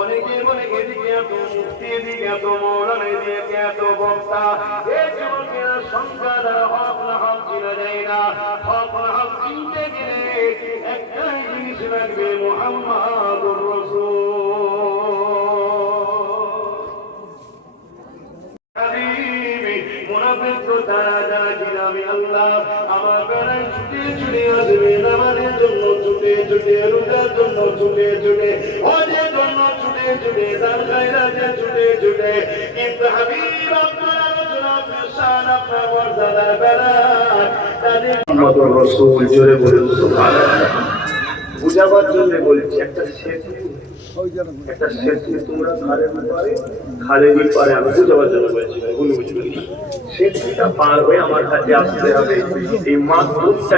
অনেকে বলে এদিকে এত মুক্তি, এদিকে এত মৌলানা, এদিকে এত বক্তা, এই যুবকেরা সংখ্যা দ্বারা হক না হক চিনা যায় না। হক না হক চিনতে গেলে একটাই জিনিস লাগবে, মুহাম্মাদুর রাসূল। মুনাফিক তো তারা যারা কিনাবে আল্লাহ আমার বেলায় ছুটে ছুটে আসবে, নামাজের জন্য ছুটে ছুটে, রোজার জন্য ছুটে ছুটে, হজের জন্য ছুটে ছুটে, দান খায়রাতে ছুটে ছুটে, কিন্তু হাবিব আপনার আলোচনা, আপনার শান, আপনার মর্যাদার বেলায় তাদের মুহাম্মদুর রাসূল জোরে বলুন সুবহানাল্লাহ। বুঝাবার জন্য বলছি, একটা সেতু তোমরা খালের পারে আমি বুঝাবার জন্য বলছি, ভুল বুঝবেন না। সেতুটা পার হয়ে আমার কাছে আসতে হবে। এই মাধ্যমটা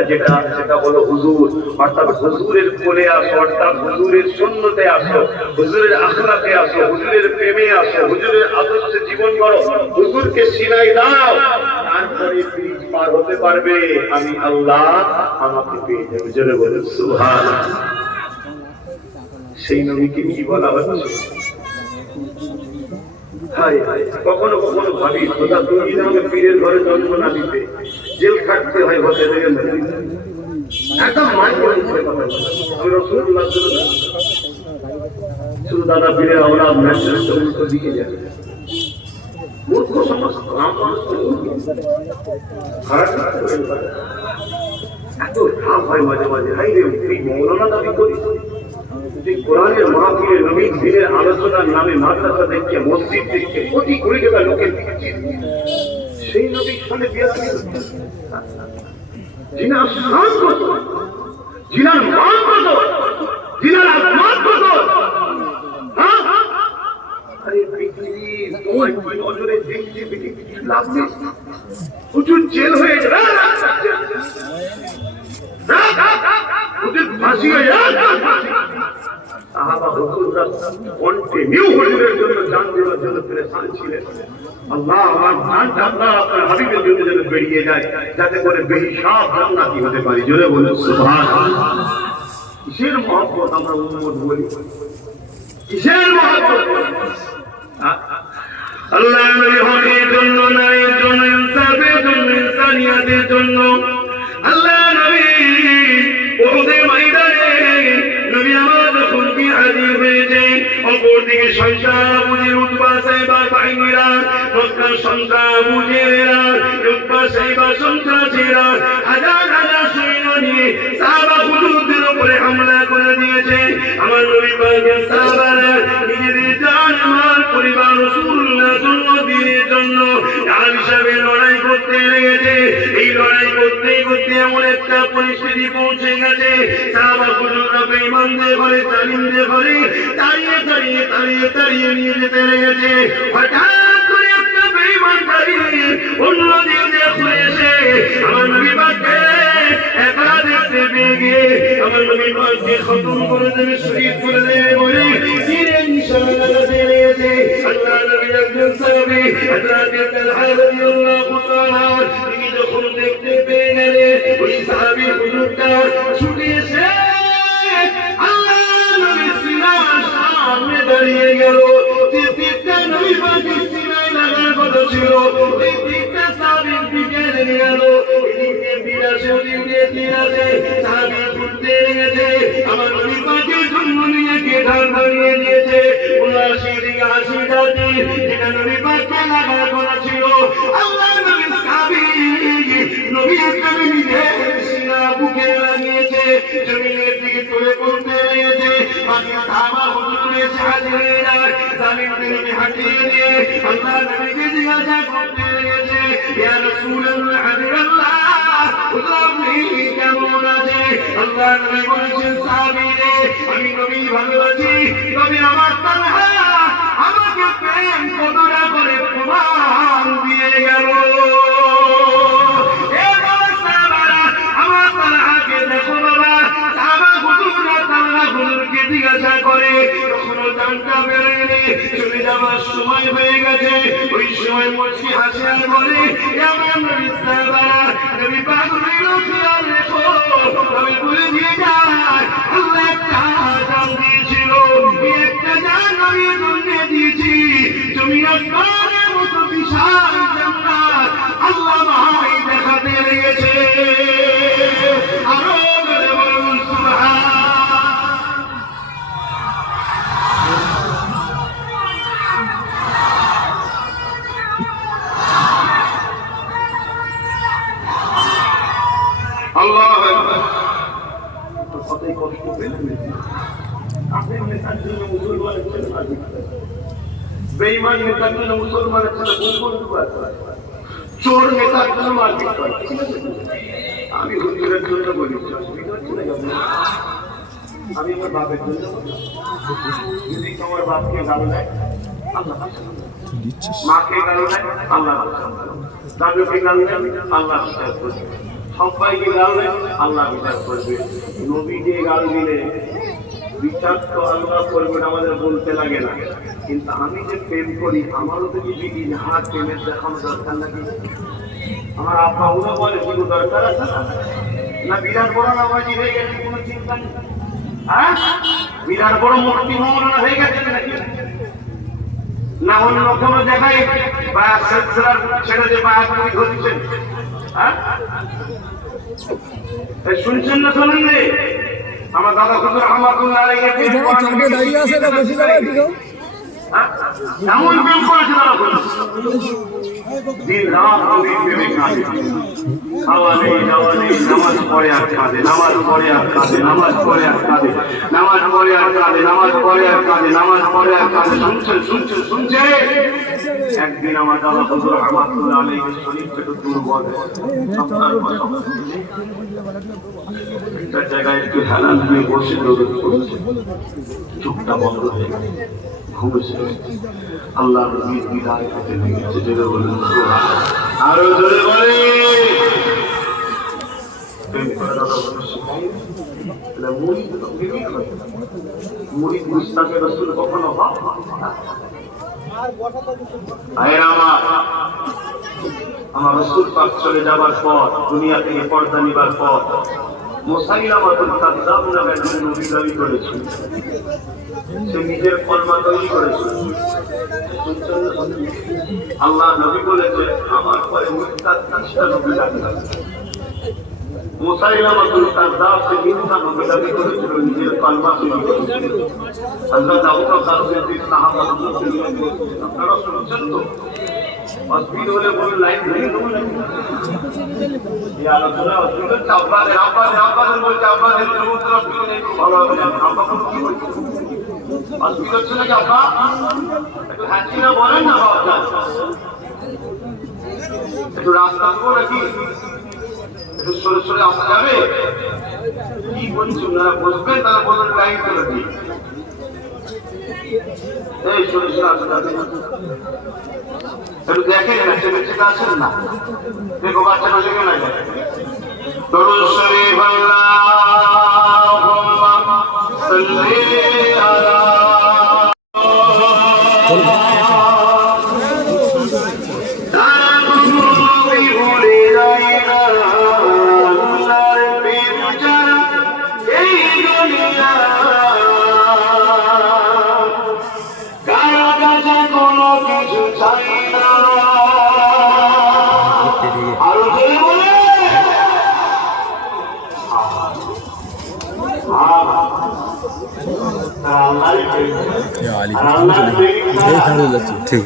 সেটা হলো হুজুর, অর্থাৎ হুজুরের কোলে আসো, অর্থাৎ হুজুরের সুন্নতে আসো, হুজুরের আখলাকে আসো, হুজুরের প্রেমে আসো, হুজুরের আদর্শে জীবন করো, হুজুরকে সিনাই দাও, তারপরে ব্রিজ পার হতে পারবে। আমি আল্লাহ আমাকে পেয়ে যাবে, জোরে বলুন সুবহানাল্লাহ। সেই নবীকে কি বলা হচ্ছে? কখনো কখনো ভাবি, খোদা তুমি যদি আমাকে পীরের ঘরে জন্ম না দিতে, জেল খাটতে হয়, হতে দেবে না, একদম আমি রাসূলুল্লাহ শুধু দাদা পীরের আওলাদ ম্যাচেস্ট উল্টো দিকে যাবে। মূর্খ সমাজ, এত ভাব হয় মাঝে মাঝে, হাই রে তুই মৌলানা দাবি করিস, তুই কোরআনের মাহফিলে নবীর দিনের আলোচনার নামে মাদ্রাসা দেখছে, মসজিদ দেখছে, কোটি কোটি টাকা লোকের দিচ্ছিস, সেই নবীর সামনে বিয়ে জিনার শান কত, জিনার মান কত, জিনার আজমাত কত। আরে পৃথিবী তোমার কি নজরে দেখছে, পৃথিবী লাভ নেই, হুজুর জেল হয়ে যাবে, হুজুর ফাঁসি হয়ে যাবে। সাহাবা হুজুররা কন্টিনিউ হুজুরের জন্য জান দেওয়ার জন্য পেরেশান ছিলেন। আল্লাহ আমার জানটা আল্লাহ আপনার হাবিবের জন্য যেন বেরিয়ে যায়, যাতে করে বেহিসাব জান্নাতি হতে পারি, জোরে বলুন সুবহানাল্লাহ। কিসের মহব্বত আমরা উম্মত বলি, কিসের মহব্বত? আল্লাহ নবী হকের জন্য, নারীর জন্য, ইনসাফের জন্য, ইনসানিয়াতের জন্য আল্লাহ নবী উহুদের ময়দানে নবী আমার যখন হাজির হয়েছে, অপরদিকে সংখ্যাবুঝি উতবা সাইবা বাহিনীরা, মক্কার সংখ্যাবুঝেরা, উতবা সাইবা সন্ত্রাসীরা হাজার হাজার সৈন্য নিয়ে সাহাবা হুজুরদের উপরে হামলা করে দিয়েছে। আমার নবী পাকের সাহাবারা নিজেদের জান মাল, পরিবার, রাসূলুল্লাহর জন্য, দ্বীনের জন্য ঢাল হিসাবে লড়াই করতে লেগেছে। এই লড়াই করতে করতে এমন একটা পরিস্থিতি পৌঁছে গেছে, সাহাবা হুজুররা বেঈমানদের ঘরে, জালিমদের ঘরে তাড়িয়ে তাড়িয়ে তাড়িয়ে তাড়িয়ে নিয়ে যেতে লেগেছে। হঠাৎ করে একটা বেঈমানকারী অন্য দিক দিয়ে ঘুরে এসে আমার নবী পাককে একা দেখতে পেয়ে গিয়ে আমার নবী পাককে খতম করে দেবে, শহীদ করে দেবে বলে তীরে নিশানা লাগাতে লেগেছে। আল্লাহ নবী একজন সাহাবী হযরত তালহা রাদিয়াল্লাহু তাআলা তিনি যখন দেখতে পেয়ে গেলে, ওই সাহাবী হুজুরটা ছুটে এসে আল্লাহ নবীর সিনার সামনে দাঁড়িয়ে গেল। যে তীরটা নবী পাকের সিনায় লাগার কথা ছিল, ওই তীরটা সাহাবীর দিকে লেগে গেল। এদিকে তীর আসে, ওদিকে তীর আসে, সাহাবী ছুটতে লেগেছে। আমার নবী পাকের জন্য নিজেকে ঢাল বানিয়ে দিয়েছে। ৭৯ থেকে ৮০টা তীর যেটা নবী পাককে লাগার কথা ছিল, আল্লাহ নবীর সাহাবী নবীর প্রেমে নিজের সিনা বুকে লাগিয়েছে, জমিনের দিকে তুলে পড়তে লেগেছে। বাকি সাহাবা হুজুর এসে হাজির হয়ে যায়, জালিমদের হাঁটিয়ে দিয়ে আল্লাহ নবীকে জিজ্ঞাসা করতে লেগেছে, ইয়া রাসূলুল্লাহ, হাবিবাল্লাহ, হুজুর আপনি কেমন আছেন? আল্লাহ নবী বলেছেন, সাহাবী রে, আমি নবী ভালো আছি, তবে আমার তালহা আমাকে প্রেম কতটা করে প্রমাণ দিয়ে গেল। জিজ্ঞাসা করে, কখনো জানটা বেরোয়নি, চলে যাবার সময় হয়ে গেছে। ওই সময় মসজিদ হাসিয়ার বলে, আমার নবী সাহাবারা, নবী পাক রইল খেয়াল রেখো, আল্লাহু আকবার। কতই কষ্ট পেলেন আপনি নেতার জন্য মুসলমানের ছেলে মারপিট করেন, বেঈমান নেতার জন্য মুসলমানের ছেলে বন্ধু আছে, চোর নেতার জন্য মারপিট করে। আমি হুজুরের জন্য বলি, আমি আমার বাপের জন্য যদি তোমার বাপকে গাল দেয় আল্লাহ, মাকে গাল দেয় আল্লাহ, দাদুকে গাল দেয় আল্লাহ বিচার করবে, সবাইকে গাল দেয় আল্লাহ বিচার করবে। নবীকে গাল দিলে বিচার তো আল্লাহ করবেন, আমাদের বলতে লাগে না। কিন্তু আমি যে প্রেম করি আমারও তো যদি ইজহার প্রেমের দেখানো দরকার নাকি? আমার আব্বা হুলো বলে কোনো দরকার আছে না? বিরাট বড় নামাজি হয়ে গেছে কোনো চিন্তা নেই, হ্যাঁ বিরাট বড় মূর্তি মৌলানা হয়ে গেছে নাকি? না অন্য কোনো জায়গায় ছেড়ে যে বায়াত করে ধরছেন, হ্যাঁ শুনছেন না শোনেন রে? আমার দাদা হুজুর রহমাতুল্লাহ আলাইহি দাঁড়িয়ে আছে না বসে যাবে এমন প্রেম করেছে তারা দিন রাত নবীর প্রেমে কাঁদে, খাওয়া নেই যাওয়া নেই, নামাজ পড়ে আর কাঁদে, নামাজ পড়ে আর কাঁদে, নামাজ পড়ে আর কাঁদে, নামাজ পড়ে আর কাঁদে, নামাজ পড়ে আর কাঁদে, নামাজ পড়ে আর কাঁদে। শুনছেন শুনছেন শুনছে। একদিন আমার দাদা হুজুর রহমাতুল্লাহ আলাইহি শরীর থেকে দুর্বল একটা জায়গায় একটু হেলান দিয়ে বসে দৌড় করছে, চোখটা বন্ধ হয়ে গেছে, ঘুমেছে। আল্লাহ বিদায় হতে লেগেছে, জোরে বলেন আরো জোরে বলে। মুরিদ মুস্তাকে রাসূল কখনো আমার রাসূল পাক চলে যাবার পর, দুনিয়া থেকে পর্দা নিবার পর, মুসাইলামাতুল কাযযাব নামে একজন নবী দাবি করেছিল। সে নিজের কলমা তৈরি করেছিল। আল্লাহ নবী বলেছে আমার পরে মিথ্যা 30টা নবী ডাকবে। মুসাইলামাতুল কাযযাব সে মিথ্যা নবী দাবি করেছিল, নিজের কলমা তৈরি করেছিল। হযরত আবু বকর সিদ্দিক সাহাবারা বলছিলেন, আপনারা শুনছেন তো? অস্পিড হলে বলুন লাইন ভেঙে দেবো নাকি? এই আলোচনা অস্পিড হচ্ছে। আব্বাদের বলছে, আব্বাদের সমুদ্র অস্পিড হলে একটু ভালো হবে না। আব্বা কি বলছে? অস্পিড হচ্ছে নাকি আব্বা? একটু হ্যাঁচি না বলেন না বাবা, একটু রাস্তা দেবো নাকি? একটু সরে সরে আসা যাবে? কি বলছেন? যারা বসবেন তারা বলুন লাইন করে দিই। এই সরে সরে আসা যাবে? একটু দেখেন বাচ্চা বেঁচে আছেন না? দেখো বাচ্চা বসে কেন যায়? দরুদ শরীফ আল্লাহুম্মা সাল্লি আলা ঠিক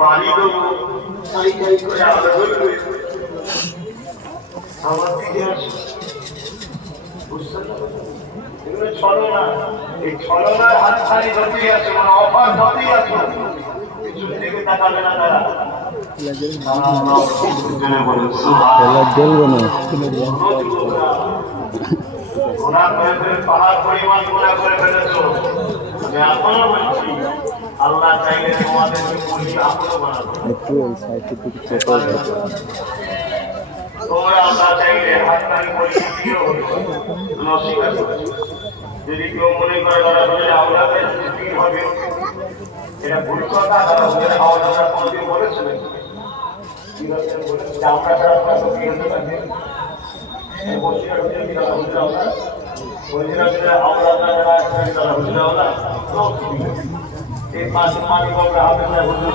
পানি দেবো আমার দিকে আসে, এগুলো ছলনা। এই ছলনার হাত ছাড়ি যতই আছে, মানে অফার যতই আছে, পিছন দিকে তাকাবে না তারা। গুনাহ করে ফেলে পাহাড় পরিমাণ গুনাহ করে ফেলেছো। আমি এখনো বলছি আল্লাহ চাইলে তোমাদেরকে বলি এখনো বানাবো। একটু এই সাইডে থেকে চেক করে তোমরা আল্লাহ চাইলে হাততালি বলিয়ে দিও অস্বীকার করেছো। যদি কেউ মনে করে তারা বলে আওলাদের সৃষ্টি হবে, এটা ভুল কথা। তারা বলে আওলাদরা কোনদিন বলেছিলেন আমরা তারা সত্যি হতে পারি এই পাঁচ মানি বাবরা হাতে হুজুর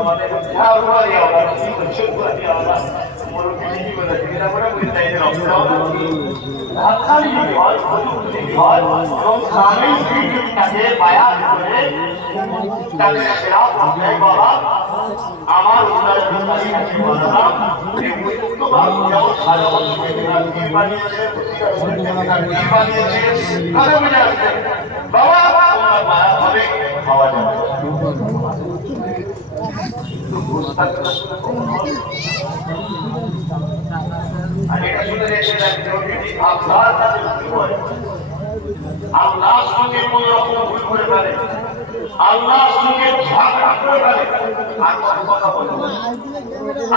আমাদের আমার খাওয়া যাবে আল্লাহর সঙ্গে কোন রকম ভুল করে ফেলে, আল্লাহর সঙ্গে ঝগড়া করে ফেলে, আর কথা বলবে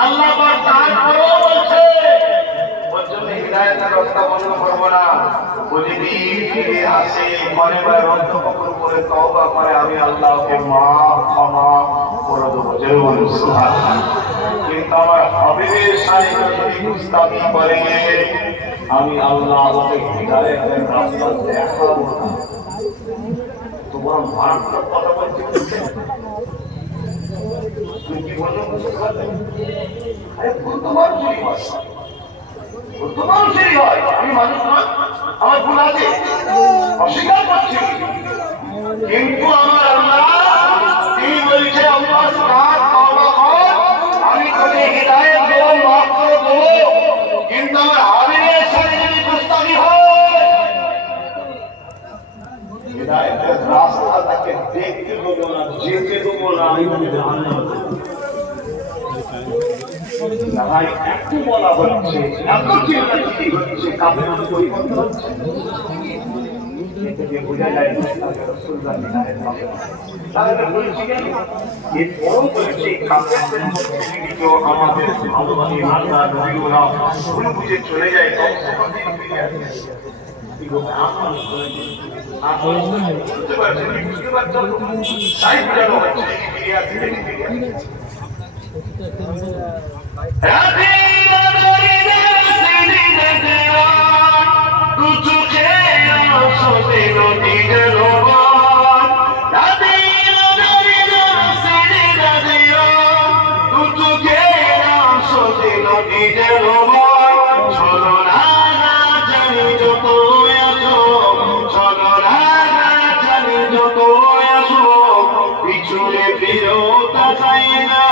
আল্লাহ তারপরেও বলছে ওর জন্য হিদায়াতের রাস্তা বন্ধ করবো না। ও যদি ফিরে আসে মনে মনে রক্ত পকর করে তওবা করে আমি আল্লাহকে মাফ ক্ষমা করে দেবো। যেমন সুবহানাল্লাহ। কিন্তু আমার হাবিবের সাথে যদি গুস্তাখি করে আমি আল্লাহ আমাকে হিদায়াতের রাস্তা দেখাবো না। তোমার মারাত্মক কথা বলছি, তুমি কি বলছো বুঝতে পারবে? আরে ভুল তোমার চুরি হয়, ভুল তোমার চুরি হয়। আমি মানুষ না, আমার ভুল আছে, অস্বীকার করছি। কিন্তু আমার আল্লাহ তিনি বলছে আল্লাহ আমি তোকে হিদায়াত দেবো, মাফ করে দেবো। কিন্তু আমার হাবিবের সাথে যদি গুস্তাখি হয় হিদায়াতের রাস্তা তাকে দেখতে দেবো না, যেতে দেবো না। আমি একটু বলা হচ্ছে এত চিল্লাচিল্লি হচ্ছে, কাপড় পরিবর্তন হচ্ছে, বোঝা যায় তাহলে বলছি কেন এরপরও বলছি আমাদের ভালোবাসী আল্লাহ নবীরা ভুল বুঝে চলে যায় বুঝতে পারছেন, বুঝতে পারছেন তাই বোঝানো হচ্ছে ফিরে আসি পিছনে বিরোধ চাই না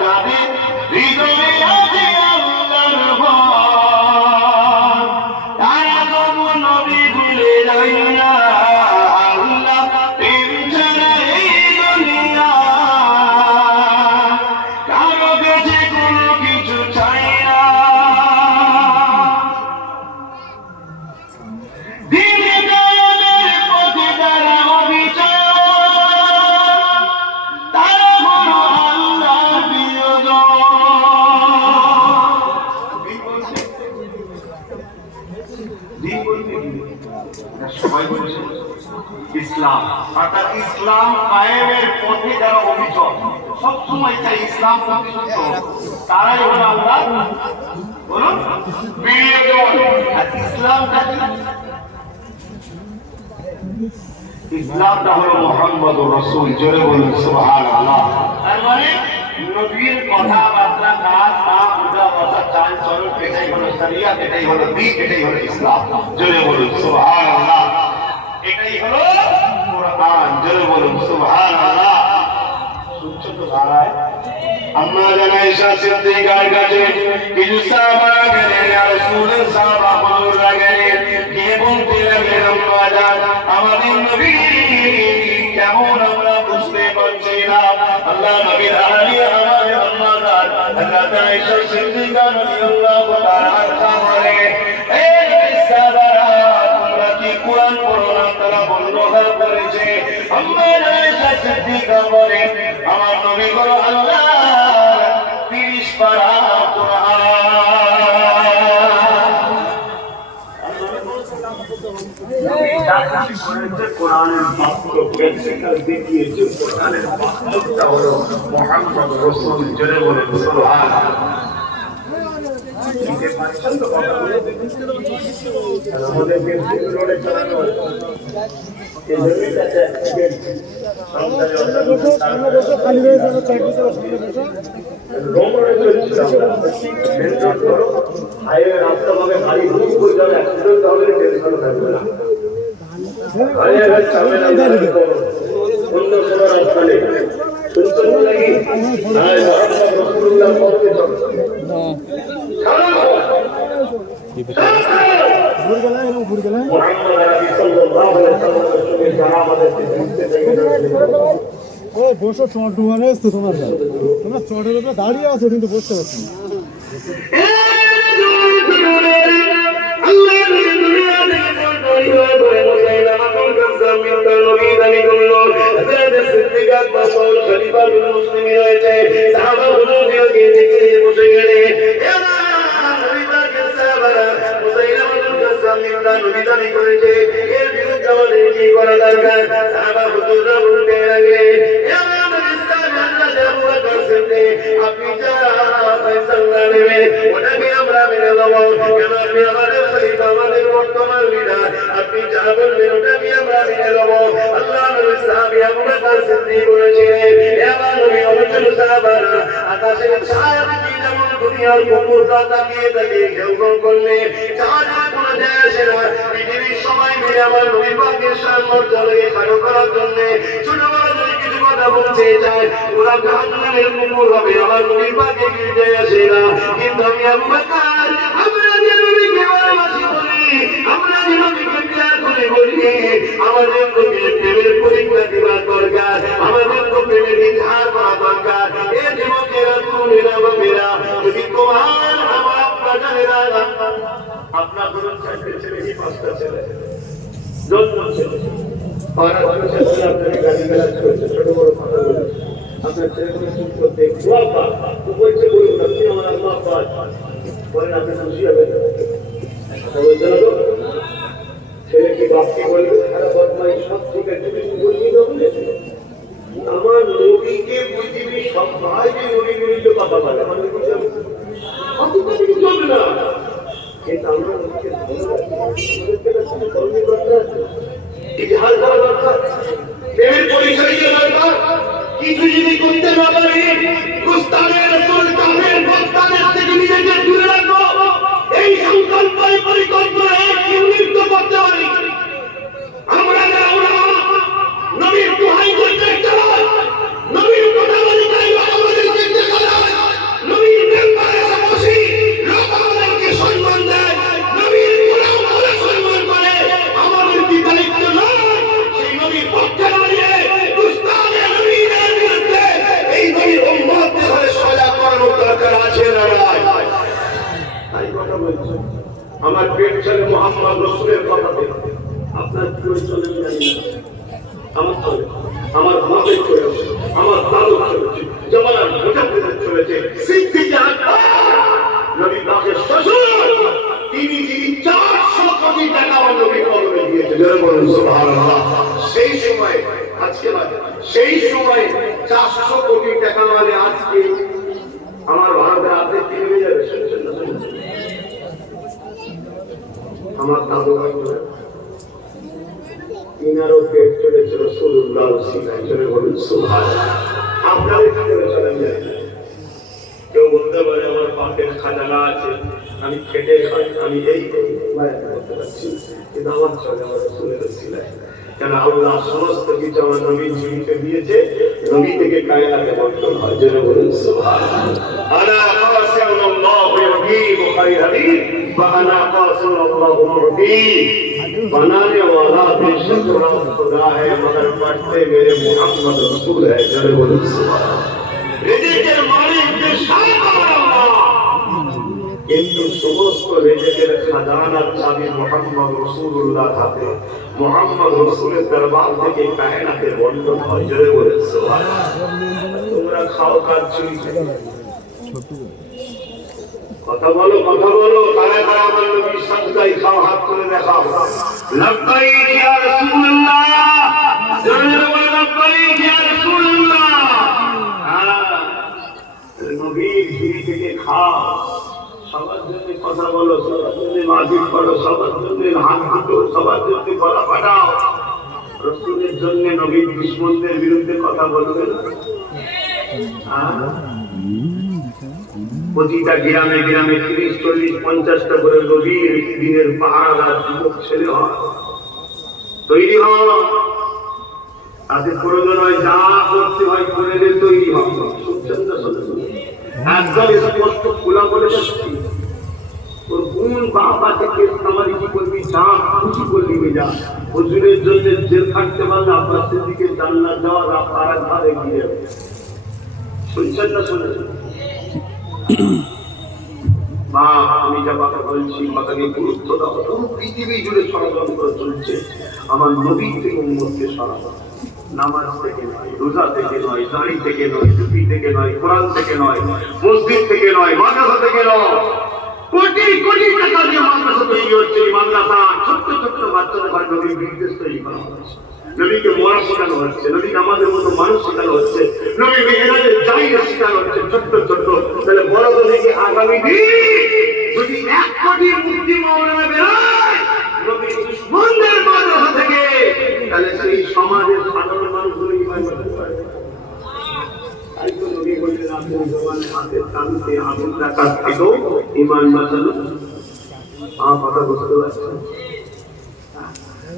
যাদের হৃদয়ে আছে আল্লাহর ভয়, তারা তবু নবী ভুলে যায় না। আল্লাহ প্রেম ছাড়া এই দুনিয়া কারো কাছে কোনো কিছু চাই না। দিনে দয়ালের পথে তারা অবিচার, সবাই বলছে ইসলাম অর্থাৎ ইসলাম কায়েমের পথে যারা অভিযোগ সবসময় চাই ইসলাম প্রতিষ্ঠিত, তারাই হলো আল্লাহ বলুন প্রিয়জন। আর ইসলামটা কি? ইসলামটা হলো মুহাম্মদুর রাসূল। জোরে বলুন সুবহানাল্লাহ। তার মানে নবীর কথাবার্তা কাজ কাম পূজা কথা চাল চলন এটাই হলো শরিয়ত, এটাই হলো দ্বীন, এটাই হলো ইসলাম। জোরে বলুন সুবহানাল্লাহ। এটাই হলো কোরআন। জোরে বলুন সুবহানাল্লাহ। শুনছো তো দাঁড়ায় আম্মা জানা ঈশা সিদ্দিকার কাছে কিছু সাহাবা গেলেন, ইয়া রাসূলুল্লাহ সাহাবা হুজুর গেলেন, কে বলতে লাগলেন আম্মা জান আমাদের নবী কেমন আমরা বুঝতে পারছি না। আল্লাহ নবী দাঁড়িয়ে আমাদের আম্মা জান হযরত ঈশা সিদ্দিকা রাদিয়াল্লাহু তাআলা আনহা বলে, হে সাহাবারা তোমরা কি কুরআন পড়ো না? তারা বলল হ্যাঁ পড়েছে। আম্মা আয়েশা সিদ্দিকা বলে, আমার নবী বলো আল্লাহ 30 পারা কুরআন। কোরআনের বাক্য প্র্যাকটিক্যাল দেখিয়েছে। কোরআনের বাক্যটা হলো মুহাম্মদ রাসূল জেনে বলে সুবহানাল্লাহ। ঠিক আছে তো কথা বলে আমাদের বেশি রোডে চালানো এই জমিটাতে খালি হয়ে যাবে রোমরে চলছে মেন রোড ধরো হাইওয়ে রাস্তা ভাবে গাড়ি ঘুরে করে যাবে অ্যাক্সিডেন্ট হবে টেনশন থাকবে না হাইওয়ে সামনে গাড়ি অন্য কোনো রাস্তা নেই শুনতে লাগি হায় রাসূলুল্লাহ পথে চলো ঘুরে গেল মুহাম্মদ নবী সাল্লাল্লাহু আলাইহি ওয়াসাল্লামের যারা আমাদের ঘুরতে দেখে ও বসো চট ডুবানে আছে তোমার চটের উপরে দাঁড়িয়ে আছে কিন্তু বসতে পারছো না আপনি যা ফয়সালা নেবে ওটাকে আমরা মেনে নেবো কেন আপনি আমাদের খলিফা আমাদের বর্তমান লিডার আপনি যা বলবেন ওটাকে আমরা মেনে নেবো আল্লাহ নবী সাহাবী আবু বকর সিদ্দিক বলেছিলেন হে আমার নবী অনুচর সাহাবারা আকাশের ছায়া দেখি যেমন দুনিয়ার কুকুরটা তাকিয়ে তাকিয়ে ঘেউ ঘেউ করলে যারা কোনো যায় আসে না পৃথিবীর সবাই মিলে আমার নবী পাকের সম্মানকে খাটো করার জন্য ছোট বড় যদি কিছু কথা বলতে যায় ওরা জাহান্নামের কুকুর হবে আমার নবী পাকে গিয়ে আসে না কিন্তু আমি আবু বকর আমরা যে নবীকে ভালোবাসি বলি আমরা যে নবীকে প্যার করে বলি আমাদের তো প্রেমের পরীক্ষা দেওয়ার দরকার আমাদের তো প্রেমের ইজহার করা দরকার এই যুবকেরা তুমিরা বাবেরা যদি তোমার আমার বাজারেরা আপনার ধরুন 4টা ছেলে কি 5টা ছেলে জন্ম ছেলে আর আপনার ছেলে আপনাকে গালি গালাজ করছে ছোট বড় কথা বলছে আপনার ছেলেকে চুপ করতে বাবা তো বলছে বলুন আপনি আমার আল্লাহ পাক বলেন আপনি খুশি হবেন বলছে না তো ছেলে কি বাপকে বলবে সারা বদমাই সব ঠিক আছে তুমি বললি না বলে আমার নবীকে পৃথিবীর সব ভাই যে নবী নবীকে কথা বলে আমার নবী অতটা কিছু চলবে না কিন্তু আমরা নবীকে ধর্মের দরকার ইজহার করা দরকার প্রেমের পরিচয় দেওয়া দরকার কিছু যদি করতে না পারি গুস্তানের রাসূল কাফের বক্তাদের থেকে নিজেকে দূরে রাখো এই সংকল্প পরিকল্পনা নির্মিত করতে পারি আমরা নবীর দোহাই করতে চাই নবীর কথা বলি তাই আমাদের দেখতে চাই নবীর মেম্বারে বসি লোক আমাদেরকে সম্মান দেয় নবীর গোলাম বলে সম্মান করে আমাদের কি দায়িত্ব নয় সেই নবীর পক্ষে দাঁড়িয়ে গুস্তানের নবীর বিরুদ্ধে এই নবীর উম্মতকে ধরে সজাগ করানোর দরকার আছে না ভাই তাই কথা বলছি আমার পেট ছেলে মুহাম্মদ রাসূলের কথা বলতে আপনার কেউ চলে জানি না আমার চলে আমার বাপের চলেছে আমার দাদুর চলেছে জামানার মুজাদ্দিদের চলেছে সিদ্দিক আকবর নবী পাকের শ্বশুর তিনি 400 কোটি টাকা আমার নবীর কবরে দিয়েছে যারা বলেন সুবহানাল্লাহ সেই সময় আজকে লাগে সেই সময় 400 কোটি টাকা মানে আজকে আমার ভারতের আর্ধেক কিনে যাবে শুনছেন না আমার দাদু ইনারও পেট চলেছে রাসূলুল্লাহ সিনায় বলেন সুবহানাল্লাহ আপনাদের কি করে চলেন যায় কেউ বলতে পারে আমার পাপের খাজানা আছে আমি খেটে খাই আমি এই মায়া করতে পারছি কিন্তু আমার চলে আমার রাসূলের সিনায় কেন আল্লাহ সমস্ত কিছু আমার নবী জীবিত দিয়েছে নবী থেকে কায়নাতে বর্তন হয় যেন বলেন সুবহানাল্লাহ আলা কাসাল্লাহু ইয়াহি বুখারী হাদিস বানা কাসাল্লাহু মুরদি बनाने वाला बेशक खुदा है मगर पढ़ते मेरे मोहम्मद रसूल है जरे बोलो रिज़्क़ेर मालिक बेशक अल्लाह কিন্তু সমস্ত রেজেকের খাজানার চাবি মুহাম্মদ রাসূলুল্লাহ হাতে। মুহাম্মদ রাসূলের দরবার থেকে কায়নাতের বন্ধন হয়। জোরে বলে সুবহানাল্লাহ। তোমরা খাও খাচ্ছি, কথা বলো কথা বলো, কারা কারা আমার নবীর সাজদায় খাও, হাত করে দেখাও। লব্বাইক ইয়া রাসূলুল্লাহ, জোরে বলো লব্বাইক ইয়া রাসূলুল্লাহ। নবীর ঝুড়ি থেকে খাও, সবার জন্য কথা বলো, সবার জন্য মাজিদ করো, সবার জন্য হাত হাঁটো, সবার জন্য গলা ফাটাও। রাসূলের জন্য নবীর দুশমনদের বিরুদ্ধে কথা বলবে না। প্রতিটা গ্রামে গ্রামে 30, 40, 50টা করে নবীর দিনের পাহারাদার যুবক ছেলে হয়, তৈরি হও। তাদের প্রয়োজন হয় যা করতে হয় করে দিয়ে তৈরি হও। একদম স্পষ্ট খোলা বলে যাচ্ছি, তোর কোন বাবা থেকে আমাদের কি করবি, যা খুশি করবি যা। হুজুরের জন্য জেল খাটতে পারলে আপনার সেদিকে জান্নাত যাওয়ার আর এক ধারে গিয়ে শুনছেন না? শুনেছেন? মা, আমি যা কথা বলছি কথাকে গুরুত্ব দাও। পৃথিবী জুড়ে ষড়যন্ত্র চলছে আমার নবী থেকে উম্মতকে সরানো। নামাজ থেকে নয়, রোজা থেকে নয়, দাড়ি থেকে নয়, টুপি থেকে নয়, কোরআন থেকে নয়, মসজিদ থেকে নয়, মাদ্রাসা থেকে নয়। কোটি কোটি টাকা দিয়ে মাদ্রাসা তৈরি হচ্ছে। মাদ্রাসা ছোট্ট ছোট্ট বাচ্চাদের নবীর বিদ্বেষ তৈরি করা হচ্ছে, নবীকে মরা শেখানো হচ্ছে, নবীকে আমাদের মতো মানুষ শেখানো হচ্ছে, নবী মেয়েরাদের জায়গা শেখানো হচ্ছে ছোট্ট ছোট্ট। তাহলে বড় তো দেখি আগামী দিন যদি 1 কোটি মুক্তি মৌলানা বেরোয় নবীর দুশমনদের মাদ্রাসা থেকে, তাহলে সেই সমাজের সাধারণ মানুষগুলো ইমান করতে পারবে। তাই তো নবী বললেন আপনি জবানে হাতের কানতে আগুন রাখার থেকেও ইমান বাঁচানো। কথা বুঝতে পারছেন?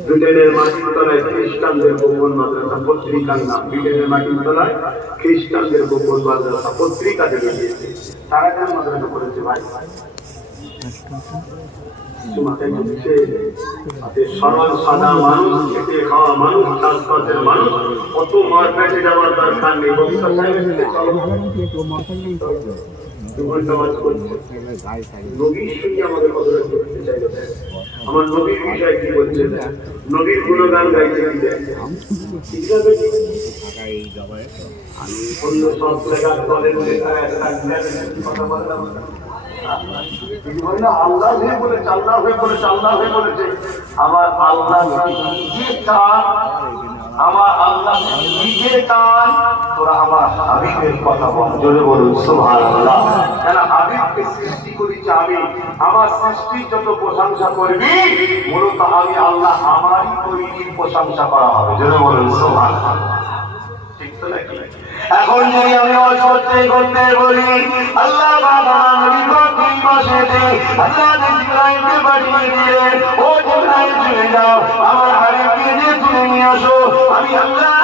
ব্রিটেনের মাটির তলায় খ্রিস্টানদের গোপন মাদ্রাসা পত্রিকার নাম, ব্রিটেনের মাটির তলায় খ্রিস্টানদের গোপন মাদ্রাসা পত্রিকা বেরিয়েছে। তারা কেন মাদ্রাসা করেছে ভাই? সরল সাদা মানুষ, খেতে খাওয়া মানুষ, চাষবাসের মানুষ, কত মার পেটে যাওয়ার দরকার নেই। আমার নবীর বিষয় কি বলছে, নবীর গুণগান গাইছে, অন্য সব জায়গায় কথা বললাম আল্লাহ হয়ে বলেছে, আল্লাহ হয়ে বলেছে, আল্লাহ হয়ে বলেছে। আমার আল্লাহ নিজে চান, আমার আল্লাহ নিজে চান তোরা আমার হাবিবের কথা বল। জোরে বলুন সুবহানাল্লাহ। কেন হাবিবকে সৃষ্টি করেছি আমি, আমার সৃষ্টির যত প্রশংসা করবি মূলত আমি আল্লাহ আমারই তৈরির প্রশংসা করা হবে। জোরে বলুন সুবহানাল্লাহ। ঠিক তো নাকি? এখন যদি আমি অসত্যি করতে বলি, আল্লাহ বাবা নবী পাকের বসেতে আল্লাহ জিবরাইলকে পাঠিয়ে দিলেন, ও জিবরাইল চলে যাও আমার হাবিবকে যে তুলে নিয়ে আসো। আমি আল্লাহ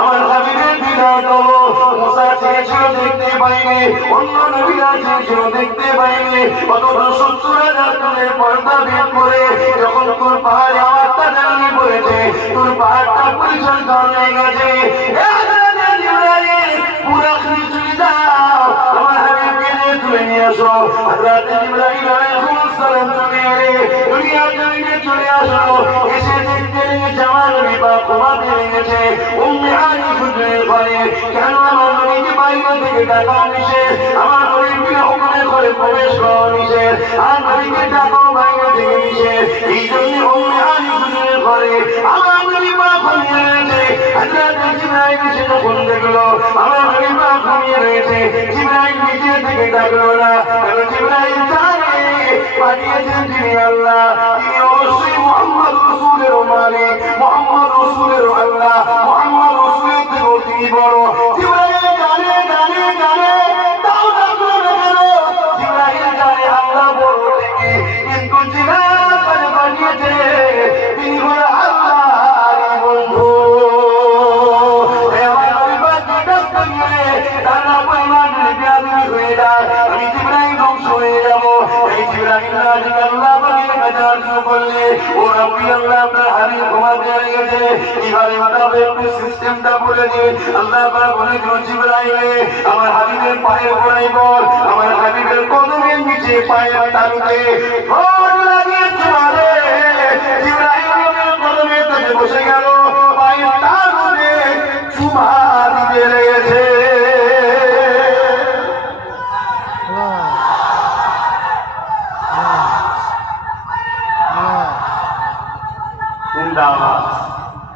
আমার হাবিবের বিদায় দেবো। মুসা চেয়েছিল দেখতে পাইনি, অন্য নবীরা চেয়েছিল দেখতে পাইনি, অথচ 70,000 টনের পর্দা বের করে যখন তোর পাহাড়ে আওয়াজটা জানিয়ে পড়েছে, তোর পাহাড়টা পরিচর্যা হয়ে গেছে। পুরা চলে যাও আমার হাবিবকে নিয়ে তুলে নিয়ে আসো। হযরত ইব্রাহিম আলাইহিস সালাম চলে এলে দুনিয়ার জমিনে চলে আসলো, এসে দেখতে লেগেছে আমার নবী পাক ঘুমাতে লেগেছে। উম্মে হানি খুঁজে করে, কেন আমার নবীকে বাইরে থেকে ডাকাও নিষেধ, আমার নবীকে হুকুমে করে প্রবেশ করা নিষেধ, আর নবীকে ডাকাও বাইরে থেকে নিষেধ। এই জন্য উম্মে হানি খুঁজে করে আমার নবী পাক ঘুমিয়ে রয়েছে। হযরত জিবরাইল এসে যখন দেখলো আমার নবী পাক ঘুমিয়ে রয়েছে, জিবরাইল নিচে থেকে ডাকলো না, কারণ জিবরাইল জানে পাঠিয়েছেন যিনি আল্লাহ, তিনি অবশ্যই মুহাম্মদ রাসূলের মালিক, মুহাম্মদ রাসূলের আল্লাহ, মুহাম্মদ রাসূলের থেকেও তিনি বড়। জিবরাইল জানে জানে জানে, তাও ডাকলো না কেন? জিবরাইল জানে আল্লাহ বড় ঠিকই, কিন্তু জিবরাইল পাঠিয়েছে তিনি হলো আল্লাহর বন্ধু। আমি জিবরাইল ধ্বংস হয়ে যাবো। এই জিবরাইল আল্লাহ পাকের কাছে আরজ রাব্বি আল্লাহ আপনার হাবিব ঘুমাতে লেগেছে কিভাবে মাতাবে একটু সিস্টেমটা বলে দিন আল্লাহ পাক বলে জিবরাইল আমার হাবিবের পায়ের গোড়ায় বল আমার হাবিবের কদমের নিচে পায়ের তালুতে ভোট লাগিয়ে চলে জিবরাইলের কদমে তাকে বসে গেল পায়ের তালুতে চুমা দিতে লেগেছে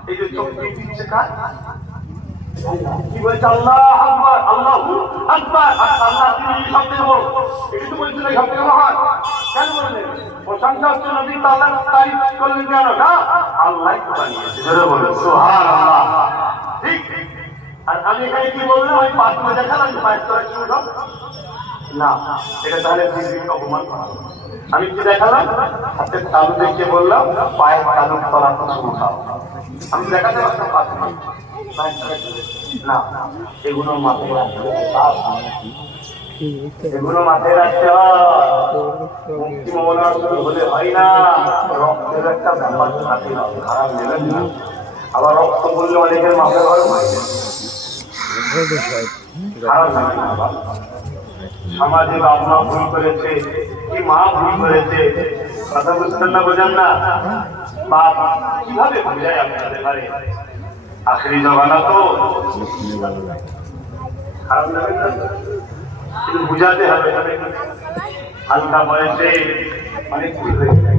এই যে চোখ দিচ্ছে কাজ কি বলছে আল্লাহ আকবার আল্লাহু আকবার আল্লাহ তিনি সবচেয়ে বড় এটা তো বলছেন সবচেয়ে মহান কেন বললেন প্রশংসা হচ্ছে নবী আল্লাহ তারিফ করলেন কেন না আল্লাহই তো বানিয়েছে জোরে বলুন সুবহানাল্লাহ ঠিক আর আমি এখানে কি বললাম আমি পাঁচটা দেখালাম যে পাঁচ তোরা কি সব না এটা তাহলে পৃথিবীকে অপমান করা আমি কি দেখালাম হাতের তালু দেখিয়ে বললাম পায়ের তালুর তলা কিছু উঠাও আমি দেখাতে পারতাম পাঁচটা না এগুলো মাথায় রাখতে এগুলো মাথায় রাখতে হয় মুক্তি মৌলানা শুধু হলে হয় না রক্তের একটা ব্যাপার থাকে খারাপ নেবেন না আবার রক্ত বললে অনেকের মাথায় হয় খারাপ লাগে না সমাজে বাপ মা ভুল করেছে কি মা ভুল করেছে কথা বুঝতেন না বোঝেন না বাপ কিভাবে বোঝায় আপনাদের ঘরে আখেরি জমানা তো খারাপ লাগে না কিন্তু বুঝাতে হবে হালকা বয়সে অনেক ভুল হয়ে যায়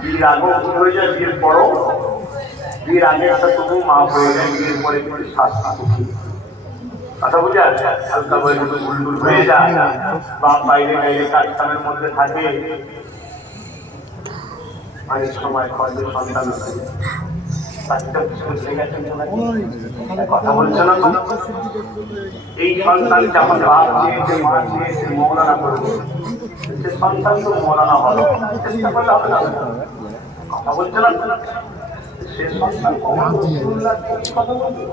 বিয়ের আগেও ভুল হয়ে যায় বিয়ের পরও বিয়ের আগে একটা তবু মা হয়ে যায় বিয়ের পরে কিন্তু শাস্তি কথা বুঝে আছে হালকা বয়সে তো ভুল টুল হয়ে যায় বাপ বাইরে বাইরে কাজ কামের মধ্যে থাকে অনেক সময় কয়েক সন্তান কথা বলছে না তো এই সন্তান যখন বাপ চেয়েছে মা চেয়েছে মৌলানা করবে সে সন্তান তো মৌলানা হলো চেষ্টা করলে হবে না কথা বলছে না সে সন্তান কথা বলবে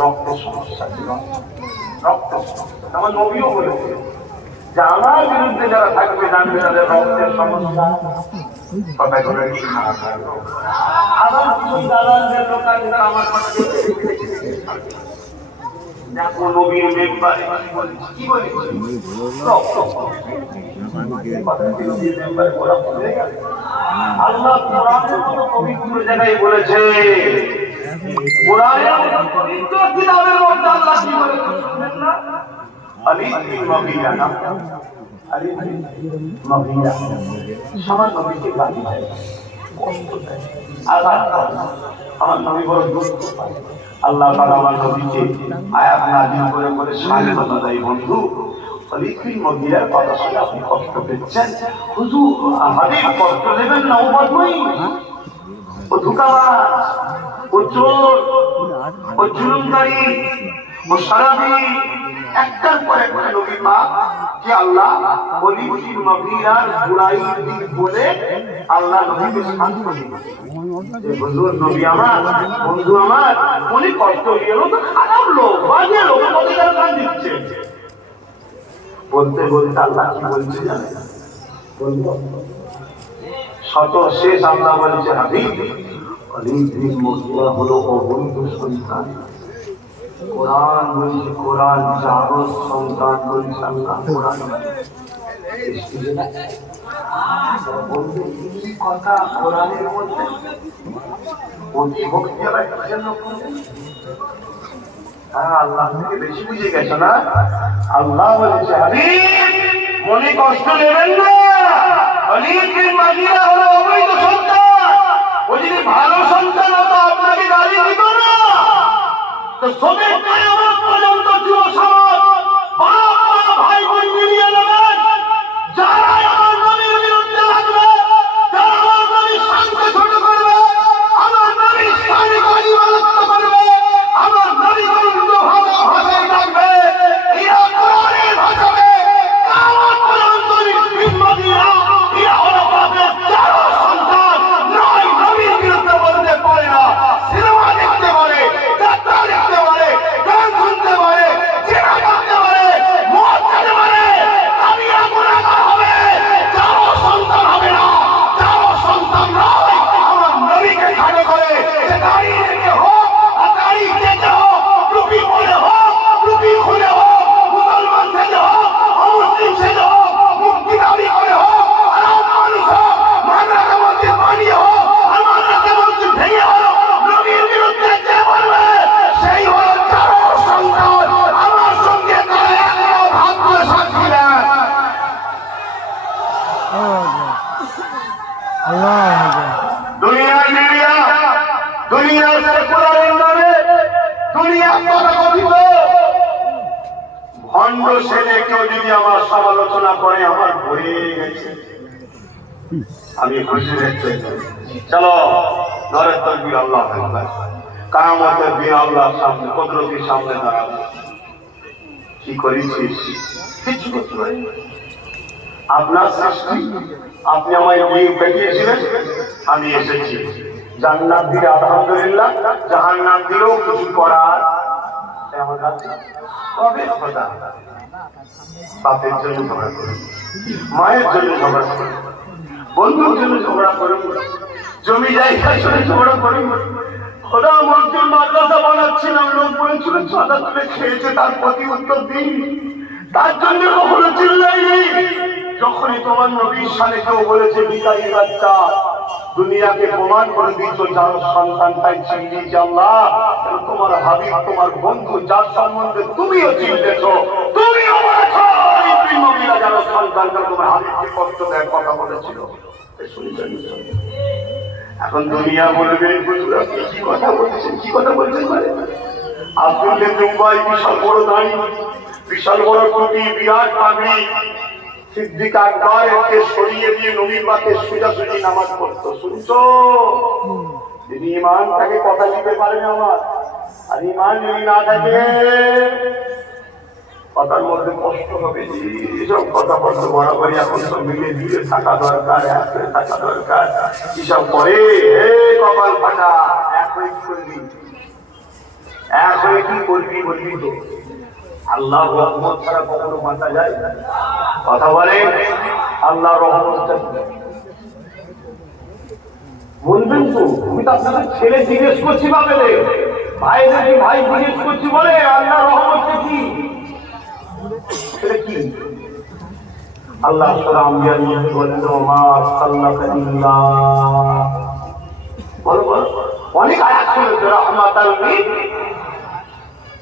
রক্ত সমস্যা ছিল রক্ত আমার নবীও বলেছে যে আমার বিরুদ্ধে যারা থাকবে জানবে তাদের রক্তের সমস্যা কথা করে খারাপ লাগলো আবার কিছু দালালদের লোক আছে তারা আমার কথা দেখো নবীর মেম্বারে কি বলি আল্লাহ কোরআনের মতো পবিত্র জায়গায় বলেছে কোরআনের মতো পবিত্র কিতাবের মধ্যে আল্লাহ কি বলেছে শুনেন না আলী বিন মুগীরা না আলী বিন মুগীরা সমান নবীকে গালি দেয় কষ্ট দেয় আঘাত করে আমার নবী বড় দুঃখ পায় আল্লাহ তাআলা আমার নবীকে আয়াত নাযিল করে করে স্বাগত দেয় বন্ধু আলী বিন মুগীরার কথা শুনে আপনি কষ্ট পেয়েছেন হুজুর হাবিব কষ্ট নেবেন না ও বদমাই ও ধোঁকাবাজ ও চোর ও জুলুমকারী ও সারাবি একটার পর একটা নবী পাক যে আল্লাহ ওলি বিন মুগীরার বুরাই দিক বলে আল্লাহ নবীকে শান্ত করেছে হুজুর নবী আমার বন্ধু আমার উনি কষ্ট গেল তো খারাপ লোক বাজে লোক কতটা কান দিচ্ছে বলতে বলতে আল্লাহ কি বলছে জানেন বলবো শত শেষ আল্লাহ বলছে হাবিব আলী বিন মুগীরা হলো অবৈধ সন্তান কোরআন বলছে কোরআন জাগত সন্তান বলছে আল্লাহ কোরআন কথা কোরআনের মধ্যে অতি ভক্তি আল্লাহ থেকে বেশি বুঝে গেছো না আল্লাহ বলছে মনে কষ্ট নেবেন না আলী বিন মুগীরা হলো অবৈধ সন্তান ও যদি ভালো সন্তান হতো আপনাকে গালি দিত না তো সবে কিয়ামত পর্যন্ত যুব সমাজ বাপ মা ভাই বোন মিলিয়ে নেবেন যারা আমার নবীর বিরুদ্ধে লাগবে যারা আমার নবীর শানকে ছোট করবে আমার নবীর শানে গালিগালাজ করবে আমার নবীর উল্টো ভাষায় ডাকবে এরা কোরআনের ভাষাবে কিয়ামত পর্যন্ত বিন মুগীরা এরা হলো বাপের চারো সন্তান নয় নবীর বিরুদ্ধে বলতে পারে না সিনেমা দেখতে পারে যাত্রা দেখতে পারে গান শুনতে পারে আমার সমালোচনা করে আমার ভরে গেছে, আমি খুশি দেখতে। চলো ঘরের তকবীর, আল্লাহ আকবার। কিয়ামতের দিন আল্লাহর সামনে, কুদরতের সামনে দাঁড়াবো। কি করেছিস? কিছু করতে পারি। আপনার সৃষ্টি, আপনি আমায় নিয়ে পাঠিয়েছিলেন, আমি এসেছি। জান্নাত দিলে আলহামদুলিল্লাহ, জাহান্নাম দিলেও কিছু করার আমার কাছে তবে খোদা। বাপের জন্য ঝগড়া করুন, মায়ের জন্য ঝগড়া করুন, বন্ধুর জন্য ঝগড়া করুন, জমি জায়গার জন্য ঝগড়া করুন। খোদা আমার জন্য মাদ্রাসা বানাচ্ছিলাম, লোক বলেছিল চাঁদা তুলে খেয়েছে, তার প্রতি উত্তর দিন, তার জন্য কখনো চিল্লাই নেই। যখনই তোমার নবীর সামনে কেউ বলেছে ভিখারি বাচ্চা, দুনিয়াকে প্রমাণ করে দিচ্ছ যার সন্তান তাই চিনলি আল্লাহ। তোমার হাবিব, তোমার বন্ধু, যার সম্বন্ধে তুমিও চিনতেছ, তুমিও বলেছো নবীরা যার সন্তানটা তোমার হাবিবকে কষ্ট দেয় কথা বলেছিল। এখন দুনিয়া বলবে কি কথা বলছেন, কি কথা বলছেন? আপনি মুম্বাই বিশাল বড় দাঁড়ি, বিশাল বড় টুপি, বিরাট পাগড়ি, সিদ্দিক আকবর একে সরিয়ে দিয়ে নবীর পাকে সোজাসুজি নামাজ পড়তো। শুনছো? তিনি ইমান তাকে কথা দিতে পারেন আমার, আর ইমান যদি না থাকে কথার মধ্যে কষ্ট হবে। এসব কথা বলতে বরাবরই এখন সব মিলে দিয়ে থাকা দরকার, এক হয়ে থাকা দরকার। এসব করে কপাল ফাটা, এক হয়ে কি করবি, এক হয়ে কি করবি বলবি তো। আল্লাহ রহমত ছাড়া কখনো বাঁচা যায়? কথা বলে আল্লাহ রহমত বলবেন তো। আমি তো আপনাদের ছেলে জিজ্ঞেস করছি, বাপেরে ভাই দেখি ভাই জিজ্ঞেস করছি, বলে আল্লাহ রহমতটা কি? কি আল্লাহ সালাম বলেন অনেক আয়াত শুনেছে রহমাতাল লিল।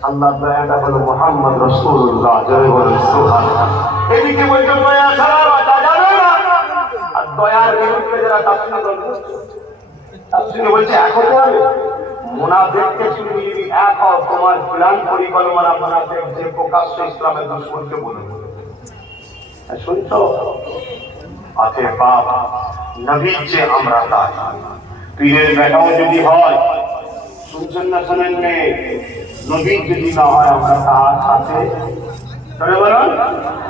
আল্লাহ দয়াটা হলো মুহাম্মদ রাসূলুল্লাহ, জয় বলেন সুবহানাল্লাহ। এদিকে বলতে দয়া ছাড়া বাঁচা যাবে না, আর দয়ার বিরুদ্ধে যারা তাফসীরে বলছে এক হতে হবে। মুনাফিককে তুমি যদি এক হও, তোমার প্ল্যান পরিকল্পনা মুনাফিক যে প্রকাশ্য ইসলামের দুশমনকে বলে শুনছো। আতে বাপ নবীর যে আমরা তাই, পীরের বেটাও যদি হয়, শুনছেন না শোনেন নেই, নবীর যদি না হয় আমরা তার সাথে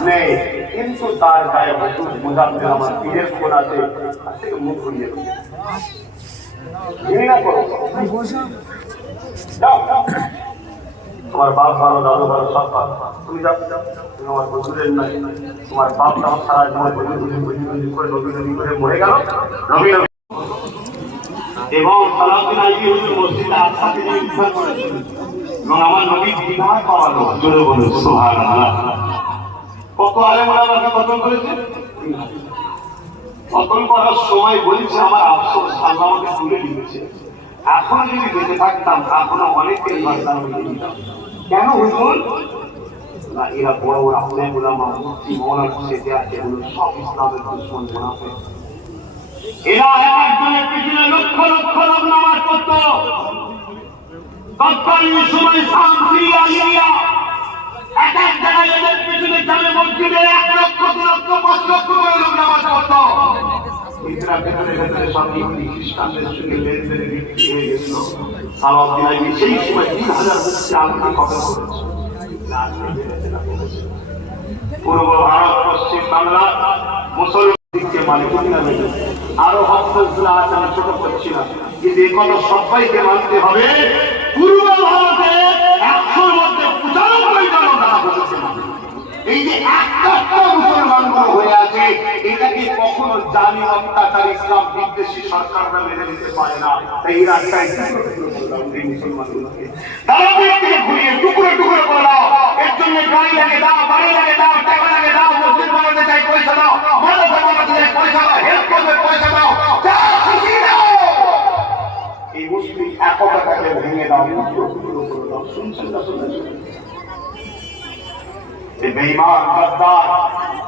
নেই। কিন্তু তার গায়ে হুজুর মুজাফফর আমার পীরের কোন আছে, তার থেকে মুখ ঘুরিয়ে তোমার বাপ ভালো, দাদু ভালো, সব ভালো, তুমি যাও, তুমি আমার হুজুরের নাই। তোমার বাপ আমার সারা জীবন করে নবী নবী করে মরে গেল, নবী নবী। এবং সালাউদ্দিন আইয়ুবী হুজুর মসজিদে আসাকে নিয়ে উদ্ধার করেছিল এবং আমার নবী বিদায় করালো। জোরে বলুন সুবহানাল্লাহ। কত আলেম ওলামাকে কতল করেছে? কতল করার সময় বলছে আমার আফসোস, আল্লাহ আমাকে তুলে দিয়েছে। এখন যদি বেঁচে থাকতাম এখনো অনেকের বার্তা দিতাম। কেন হুজুর? না, এরা বড় বড় আলেম ওলামা, মুফতি, মাওলানা সেজে আছে, এগুলো সব ইসলামের দুশমন মুনাফিক। এরা একজনের পিছনে লক্ষ লক্ষ লোক নামাজ পড়ত। তৎকালীন সময় শান্তি আলিয়া এক এক জায়গায় এদের পিছনে জামে মসজিদে 1 লক্ষ 2 লক্ষ 5 লক্ষ করে লোক নামাজ পড়ত। এরা ভেতরে ভেতরে সব ইহুদি খ্রিস্টানদের সঙ্গে লেনদেনে বিক্রি হয়ে গেছিল। সালাউদ্দিন আইয়ুবী সেই সময় 3000 মুফতি আলেমকে কতল করেছে। পূর্ব ভারত, পশ্চিম বাংলা মুসলমানদেরকে মালিক না হয়েছে। আরো হস্তগুলো আছে, আমি ছোট করছি না, কিন্তু এই কথা সবাইকে মানতে হবে। পূর্ব ভারতে 100-র মধ্যে 95 জন তারা বলেছে। এই যে একটা মুসলমান হয়ে আছে, এটাকে কখনো জানি অত্যাচার ইসলাম বিদ্বেষী সরকাররা মেনে নিতে পারে না। তাই এই রাস্তায় মুসলমানগুলোকে তারা থেকে ঘুরিয়ে টুকরো টুকরো করে দাও। এর জন্য গাড়ি লাগে দাও, বাড়ি লাগে দাও, টাকা লাগে দাও, মসজিদ বানাতে চাই পয়সা দাও, মাদ্রাসা বানাতে চাই পয়সা দাও, হেল্প করবে পয়সা দাও, যা খুশি দাও। এই মুসলিম একতাটাকে ভেঙে দাও, টুকরো টুকরো করে দাও। শুনছেন না? শুনছেন? বেঈমান গাদ্দার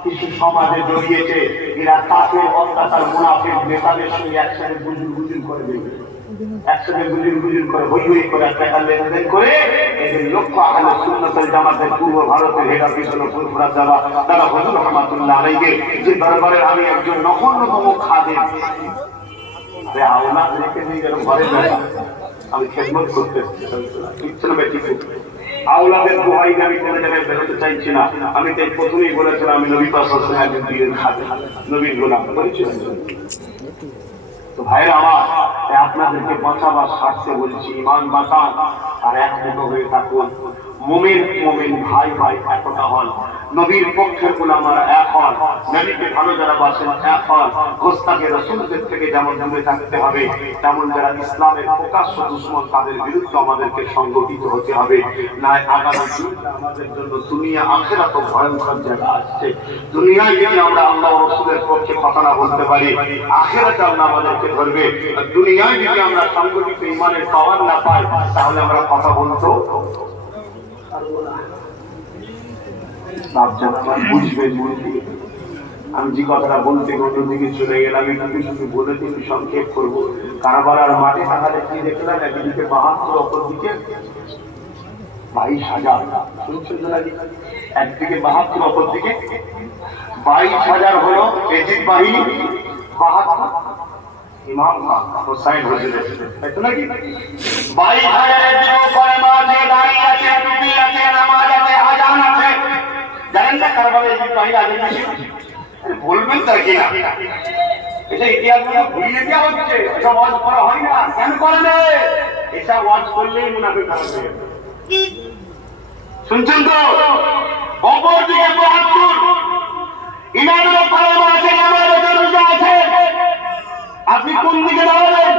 কিছু সমাজে জড়িয়েছে, এরা কাফের অত্যাচার মুনাফিক নেতাদের সঙ্গে একসাথে বুজুর বুজুর করে দেবে। একসাথে গুজুর করে হই হই করে টাকা লেনদেন করে এদের লক্ষ্য আহলে সুন্নাতুল জামাতের পূর্ব ভারতের হেড অফিস হলো ফুরফুরা জামা তারা হুজুর রহমাতুল্লাহ আলাইহি যে দরবারে আমি একজন নগণ্যতম খাদেম আওলাদ রেখে দিয়ে গেল ঘরে যাওয়া আমি খেদমত করতে ইচ্ছে না বেশি আওলাদের দোহাই আমি কোনো জায়গায় বেরোতে চাইছি না আমি তাই প্রথমেই বলেছিলাম আমি নবী পাক সাল্লাল্লাহু আলাইহি ওয়াসাল্লামের দিনের খাদেম নবীর গোলাম পরিচয় তো ভাইরা আমার আপনাদেরকে বাঁচাবার স্বার্থে বলছি ইমান বাঁচান আর একমত হয়ে থাকুন মুমিন ভাই ভাই একতা হন নবীর পক্ষের উলামারা এক হন নবীকে ভালো যারা বাসেন এক হন গোস্তাকে রাসূলদের থেকে যেমন দূরে থাকতে হবে তেমন যারা ইসলামের প্রকাশ্য দুশমন তাদের বিরুদ্ধে আমাদেরকে সংগঠিত হতে হবে না আগামী দিনে আমাদের জন্য দুনিয়া আখিরাত ভয়ঙ্কর জায়গা আসছে দুনিয়ায় যদি আমরা আল্লাহ ও রাসূলের পক্ষে কথা না বলতে পারি আখিরাতে আল্লাহ আমাদেরকে ধরবে আর দুনিয়ায় যদি আমরা সংগঠিত ঈমানের পাওয়ার না পাই তাহলে আমরা কথা বলতে বুঝবেন আমি যে কথাটা বলতে অন্যদিকে চলে গেলাম আমি শুধু বলে দিন সংক্ষেপ করবো কারাবালার মাঠে তাহলে কি দেখলাম একদিকে ৭২ অপর দিকে ২২,০০০ শুনছেন নাকি একদিকে ৭২ অপর দিকে ২২,০০০ হলো এজিদ বাহিনী ৭২ ইমাম হোসাইন হুজুরের তাই তো নাকি ২২,০০০ দিকে কলেমা দিয়ে দাঁড়িয়ে আছে টুপি আছে নামাজ আছে আযান আছে জানেন না কারবালায় এজিদ বাহিনী আগে বেশি বলবেন তার কি না এটা ইতিহাসগুলো ভুলিয়ে দেওয়া হচ্ছে এসব ওয়াজ করা হয় না কেন করে না এসব ওয়াজ করলেই মুনাফিক হবে শুনছেন তো অপর দিকে ৭২ ইমামের কলেমা আছে নামাজ আছে রোজা আছে আপনি কোন দিকে দাঁড়াবেন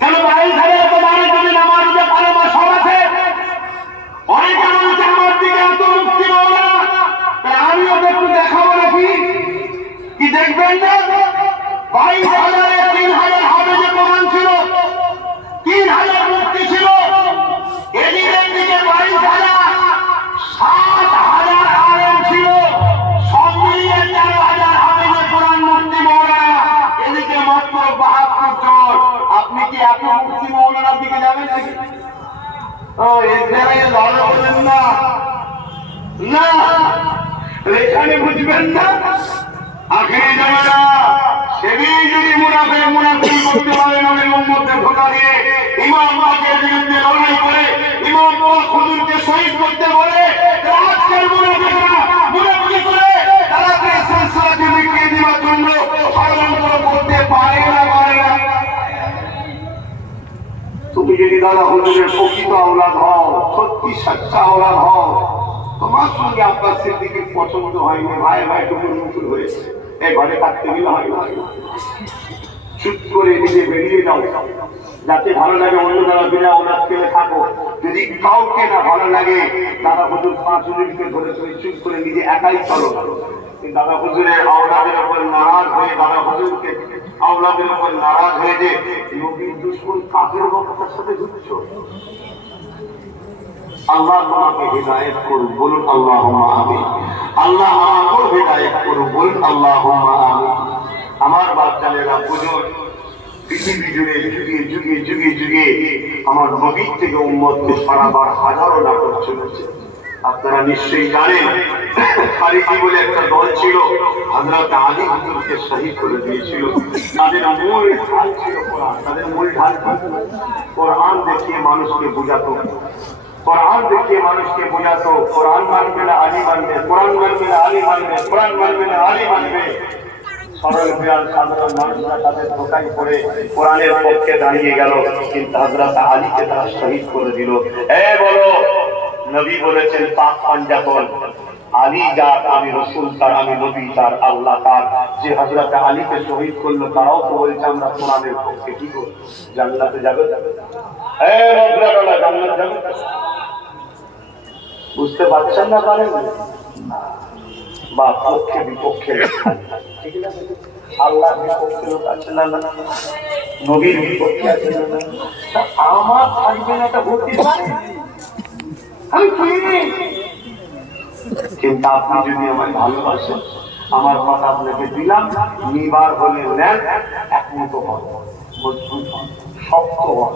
কেন ২২,০০০ দাঁড়িয়ে তুমি নামাজ রোজা কলেমা সব আছে অনেকে বলছে আমার দিকে এত মুক্তি পাবো না আমি ওদের একটু দেখাবো নাকি কি দেখবেন না ২২,০০০ ৩,০০০ হাফেজে কোরআন ছিল ৩,০০০ মুক্তি ছিল এদিকের দিকে ২২,০০০ ৭,০০০ আলেম ছিল সব মিলিয়ে ৪,০০০ হাফেজে কোরআন মুক্তি মৌলানা এদিকে মাত্র ৭২ জন আপনি কি এত মুক্তি মৌলানার দিকে যাবেন নাকি ও এর জায়গায় লড়া বলেন না না এখানে বুঝবেন না আখেরি জামানা সেদিন যদি মুনাফিক করতে পারে নবীর উম্মতকে ধোঁকা দিয়ে ইমাম পাকের বিরুদ্ধে লড়াই করে ইমাম পাক হুজুরকে শহীদ করতে বলে আজকের মুনাফিকরা মুনাফিকি করে তারাকে সিলসিলাকে বিক্রি দেওয়ার জন্য ষড়যন্ত্র করতে পারে না তুমি যদি দাদা হুজুরের প্রকৃত আওলাদ হও সত্যি সচ্চা আওলাদ হও তোমার সঙ্গে আব্বাস সিদ্দিকীর পছন্দ হয়নি ভাই ভাই টুকুর মুকুর হয়েছে এই ঘরে থাকতে গেলে হয় না চুপ করে নিজে বেরিয়ে যাও যাতে ভালো লাগে অন্য দাদা বিনা ওনার ছেলে থাকো যদি কাউকে না ভালো লাগে দাদা হুজুর ৫ মিনিটকে ধরে তুমি চুপ করে নিজে একাই চলো দাদা হুজুরের আওলাদের উপর নারাজ হয়ে দাদা হুজুরকে আওলাদের উপর নারাজ হয়ে যে নবীর দুশমন কাফের বক্তার সাথে যুদ্ধ আল্লাহ তোমাকে হিদায়াত করুন বলুন আল্লাহুম্মা আমিন আল্লাহ আমাকেও হিদায়াত করুন বলুন আল্লাহুম্মা আমিন আমার বাচ্চারা বুঝুন পৃথিবী জুড়ে যুগে আমার নবীর থেকে উম্মতকে সরাবার হাজারো নাটক চলেছে আপনারা নিশ্চয়ই জানেন খারিজি বলে একটা দল ছিল হযরত আলী হুজুরকে শহীদ করে দিয়েছিল তাদের মূল ঢাল ছিল কোরআন তাদের মূল ঢাল কোরআন দেখিয়ে মানুষকে বোঝাতো কোরআন দেখিয়ে মানুষকে বোঝাতো কোরআন মানবে না আলী মানবে কোরআন মানবে না আলী মানবে কোরআন মানবে না আলী মানবে সরল বিরাল সাধারণ মানুষরা তাদের ধোঁকায় পড়ে কোরআনের পক্ষে দাঁড়িয়ে গেল কিন্তু হযরত আলীকে তারা শহীদ করে দিল বলো নবী বলেছেন পাক পাঞ্জাতন আলী যার আমি রাসূল তার আমি নবী তার আল্লাহ তার যে হযরত আলীকে শহীদ করলো তারাও তো বলছে আমরা কোরআনের পক্ষে কি করব জান্নাতে যাবে জান্নাত যাবে বুঝতে পারছেন না পারেন বা পক্ষে বিপক্ষে ঠিক না আল্লাহর বিপক্ষে লোক আছে না নবীর বিপক্ষে আছে না আমার থাকবে না এটা হতে পারে কিন্তু আপনি যদি আমায় ভালোবাসেন আমার কথা আপনাকে দিলাম নিবার হলে নেন একমত হন মজবুত হন, শক্ত হন,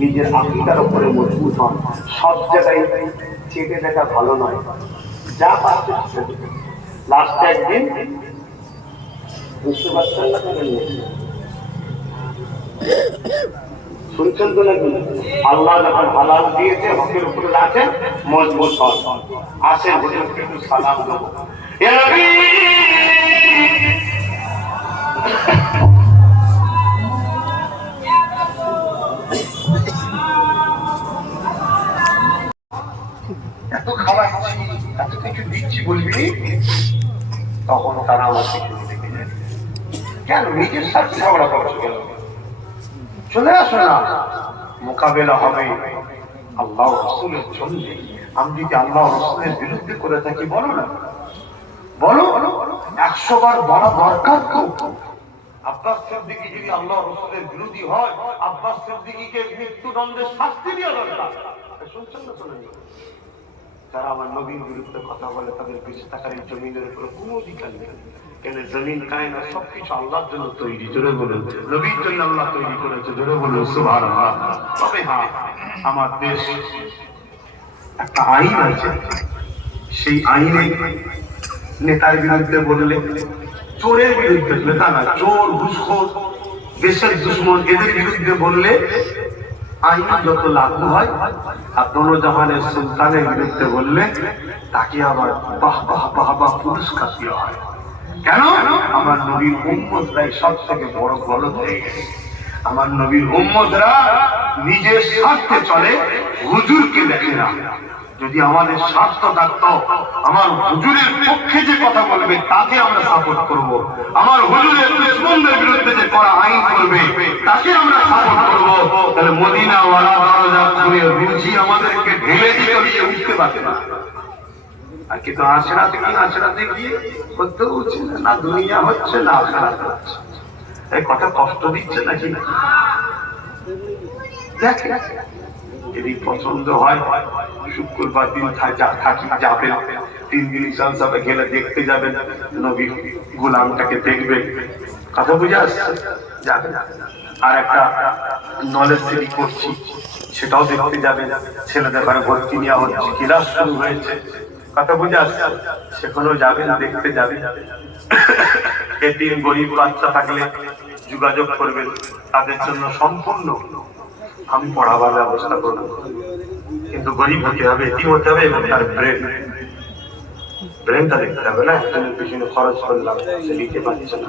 নিজের আকীদার উপরে মজবুত হন। সব জায়গায় চেপে দেখা ভালো নয়, যা পাচ্ছে লাস্টে একদিন বুঝতে পারছেন না শুনছেন তো নাকি? আল্লাহ যখন হালাল দিয়েছে হকের উপরে রাখেন, মজবুত হন। আসেন হুজুরকে একটু সালাম দেবো। ইয়া নবী, এত খাওয়াচ্ছি, এত কিছু দিচ্ছি বলবি, তখন তারা আমার পিছনে লেগে যায়। কেন নিজের সাথে ঝগড়া করছো কেন? চলে আসো না, মোকাবেলা হবে আল্লাহ রাসূলের জন্য। আমি যদি আল্লাহ রাসূলের বিরুদ্ধে করে থাকি, বলো না, বলো, 100 বার বলা দরকার তো। আব্বাস সিদ্দিকী যদি আল্লাহ রাসূলের বিরোধী হয়, আব্বাস সিদ্দিকীকে মৃত্যুদণ্ডের শাস্তি দেওয়া দরকার। শুনছেন না? শোনেন, যারা আমার নবীর বিরুদ্ধে কথা বলে তাদের বেঁচে থাকার এই জমিনের উপরে কোনো অধিকার নেই। কেন জমিন কায়না সবকিছু আল্লাহর জন্য তৈরি। জোরে বলুন, নবীর জন্য আল্লাহ তৈরি করেছে। জোরে বলুন সুবহানাল্লাহ। তবে হ্যাঁ, আমার দেশ একটা আইন আছে, সেই আইনে নেতার বিরুদ্ধে বললে, চোরের বিরুদ্ধে, নেতা না, চোর, ঘুষখোর, দেশের দুশ্মন, এদের বিরুদ্ধে বললে আইন যত লাগু হয়, আর দোনোজাহানের সুলতানের বিরুদ্ধে বললে তাকে আবার বাহ বাহ বাহ বাহ পুরস্কার দেওয়া হয়। কেন? আমার নবীর উম্মতরাই সব থেকে বড় গলদ হয়ে গেছে। আমার নবীর উম্মতরা নিজের স্বার্থে চলে, হুজুরকে দেখে না। যদি আমাদের স্বার্থ থাকতো, আমার হুজুরের পক্ষে যে কথা বলবে তাকে আমরা সাপোর্ট করব, আমার হুজুরের দুশমনদের বিরুদ্ধে যে করা আইন করবে তাকে আমরা সাপোর্ট করব, তাহলে মদিনা ওয়ালা দরজা খুলে রুজি আমাদেরকে ঢেলে দিয়ে উঠতে পারবে না। আর কিন্তু আশরাতে গিয়ে করতে হচ্ছে না, দুনিয়া হচ্ছে না আখিরাত হচ্ছে। এই কথা কষ্ট দিচ্ছে নাকি? দেখ, যদি পছন্দ হয় শুক্রবার দিন থাকি যাবেন, 3 দিন ইনশাআল্লাহ গেলে দেখতে যাবেন, নবীর গোলামটাকে দেখবেন। কথা বুঝে আসছে? যাবেন। আর একটা নলেজ সিটি করছি, সেটাও দেখতে যাবেন। ছেলেদের ঘরে ভর্তি নেওয়া হচ্ছে, ক্লাস শুরু হয়েছে। কথা বুঝে আসছে? সেখানেও যাবেন, দেখতে যাবেন। এতিম গরিব বাচ্চা থাকলে যোগাযোগ করবেন, তাদের জন্য সম্পূর্ণ আমি পড়াবার ব্যবস্থা করব। কিন্তু গরিব হতে হবে, এতিম হতে হবে, এবং তার ব্রেনটা দেখতে হবে না। একজনের পিছনে খরচ করলাম, সে দিতে পারছে না,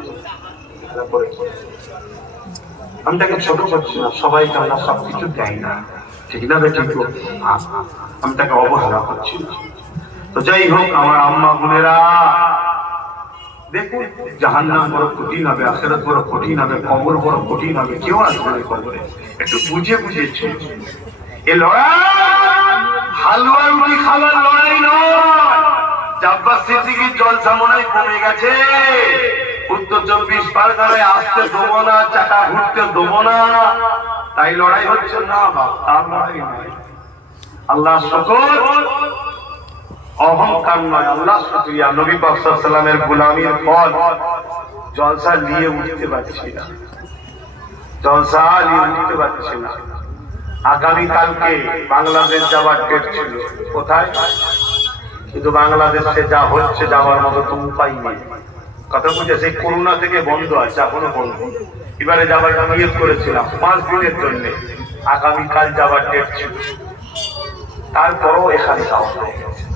আমি তাকে ছোট করছি না। সবাইকে আমরা সবকিছু দেয় না, ঠিক না? ঠিক, আমি তাকে অবহেলা করছি না। তো যাই হোক, আমার আম্মা বোনেরা, দেখুন জাহান্নাম বড় কঠিন হবে, আখিরাত বড় কঠিন হবে, কবর বড় কঠিন হবে। কেউ আসবে না কবরে, একটু বুঝে বুঝেছে। এ লড়াই হালুয়া রুটি খাওয়ার লড়াই নয়। আব্বাস সিদ্দিকীর জলসা মনে হয় কমে গেছে। উত্তর 24 পরগনায় আসতে দেবো না, চাকা ঘুরতে দেবো না, তাই লড়াই হচ্ছে না। তার লড়াই নয়, আল্লাহ শুকর, অহংকার নয়, আল্লাহ শুকরিয়া। নবী পাক সাল্লাল্লাহু আলাইহি ওয়াসাল্লামের গোলামীর ফল জলসা নিয়ে উঠতে পারছি না, জলসা নিয়ে উঠতে পারছি না। আগামী কালকে বাংলাদেশ যাওয়ার ডেট ছিল। কোথায়? কিন্তু বাংলাদেশে যা হচ্ছে, যাওয়ার মতো তো উপায় নেই। কথা বুঝে, সেই করোনা থেকে বন্ধ আছে, এখনো বন্ধ। এবারে যাওয়ার নিয়ত করেছিলাম 5 দিনের জন্য, আগামীকাল যাওয়ার ডেট ছিল। তারপরও এখানে যাওয়া হয়,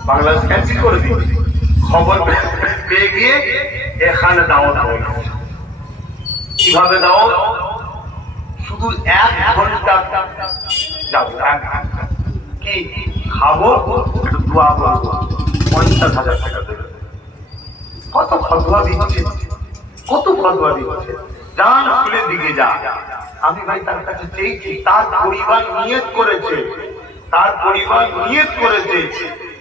বাংলাদেশ ক্যান্সেল করে দিয়েছে। খবর পেয়ে গিয়ে এখানে দাওয়াত হয়ে গেছে। কিভাবে দাওয়াত? শুধু 1 ঘন্টা যাবো, 1 ঘন্টা কি খাবো, একটু দোয়া করবো, 50,000 টাকা দেবে। কত ফতোয়া দিচ্ছে, কত ফতোয়া দিচ্ছে। যান স্কুলের দিকে যা। আমি ভাই তার কাছে চেয়েছি, তার পরিবার নিয়ত করেছে, তার পরিবার নিয়ত করেছে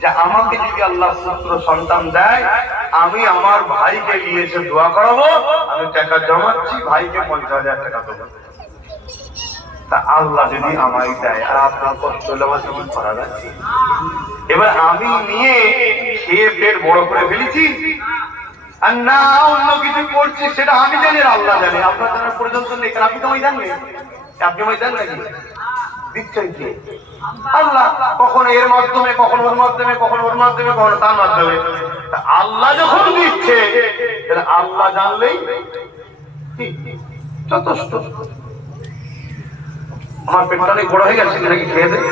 যে আমাকে যদি আল্লাহ পুত্র সন্তান দেয়, আমি আমার ভাইকে নিয়ে এসে দোয়া করাবো। আমি টাকা জমাচ্ছি, ভাইকে 50,000 টাকা দেবো। তা আল্লাহ যদি আমায় দেয়, আর আপনার কষ্ট হলে আমার কিছু করা যাচ্ছে। এবার আমি নিয়ে খেয়ে পেট বড় করে ফেলেছি, আর না অন্য কিছু করছি সেটা আমি জানি আর আল্লাহ জানে। আপনার জানার পর্যন্ত নেই, কারণ আপনি তো ময়দান নেই, আপনি ময়দান নাকি দিচ্ছেন কি আল্লাহ, কখন এর মাধ্যমে, কখন ওর মাধ্যমে, কখন ওর মাধ্যমে, কখন তার মাধ্যমে। আল্লাহ যখন দিচ্ছে তাহলে আল্লাহ জানলেই যথেষ্ট। আমার পেটটা অনেক বড় হয়ে গেছে নাকি, খেয়ে দেয়।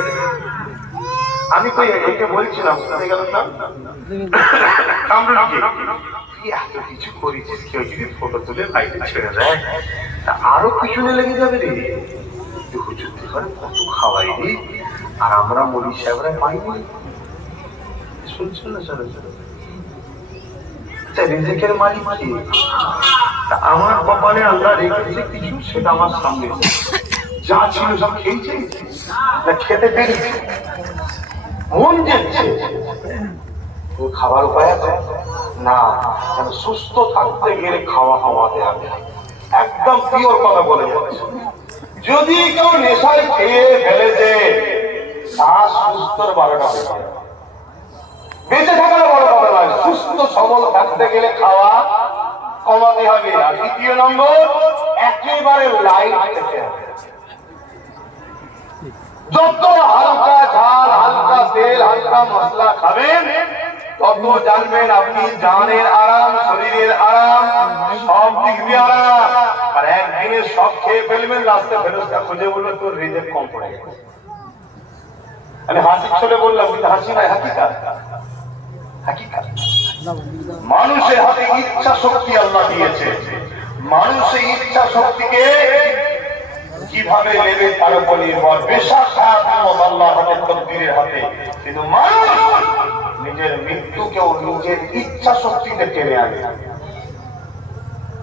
আমি তো একে বলছিলাম কিছু করেছিস, কেউ যদি ফটো তুলে বাইরে ছেড়ে দেয় তা আরো পিছনে লেগে যাবে রে, হুজুর কত খাওয়াই রে, আর আমরা মরি সাহেবরা পাইনি। শুনছেন না স্যার, রিজিকের মালিক আমার কপালে আল্লাহ রেখেছে কিছু, সেটা আমার সামনে যা ছিল সব খেয়েছে না খেতে পেরেছে, মন যাচ্ছে। খাবার উপায় আছে না, সুস্থ থাকতে গেলে খাওয়া খাওয়াতে হবে, একদম পিওর কথা বলে যাচ্ছে। যদি কেউ নেশায় খেয়ে ফেলেছে তার সুস্থর 12টা হয়ে যাবে, বেঁচে থাকার বড় কথা নয়, সুস্থ সবল থাকতে গেলে খাওয়া কমাতে হবে। আর দ্বিতীয় নম্বর, একেবারে লাইট খেতে হবে। যত হালকা ঝাল, হালকা তেল, হালকা মশলা খাবেন তত জানবেন আপনি জানের আরাম, শরীরের আরাম, সব দিক দিয়ে আরাম। আর একদিনে সব খেয়ে ফেলবেন, রাস্তায় ফেরস্তা খুঁজে বললো তোর রিজেক কম পড়ে গেছে। আমি হাসি চলে বললাম, কিন্তু হাসি নাই, হাকিকাত। মানুষের হাতে ইচ্ছা শক্তি আল্লাহ দিয়েছে, মানুষের ইচ্ছা শক্তিকে কিভাবে নেবে তার উপর নির্ভর। বেশাক আল্লাহ হাতের তকদীরের হাতে, কিন্তু মানুষ নিজের মৃত্যুকেও নিজের ইচ্ছা শক্তিতে টেনে আনে।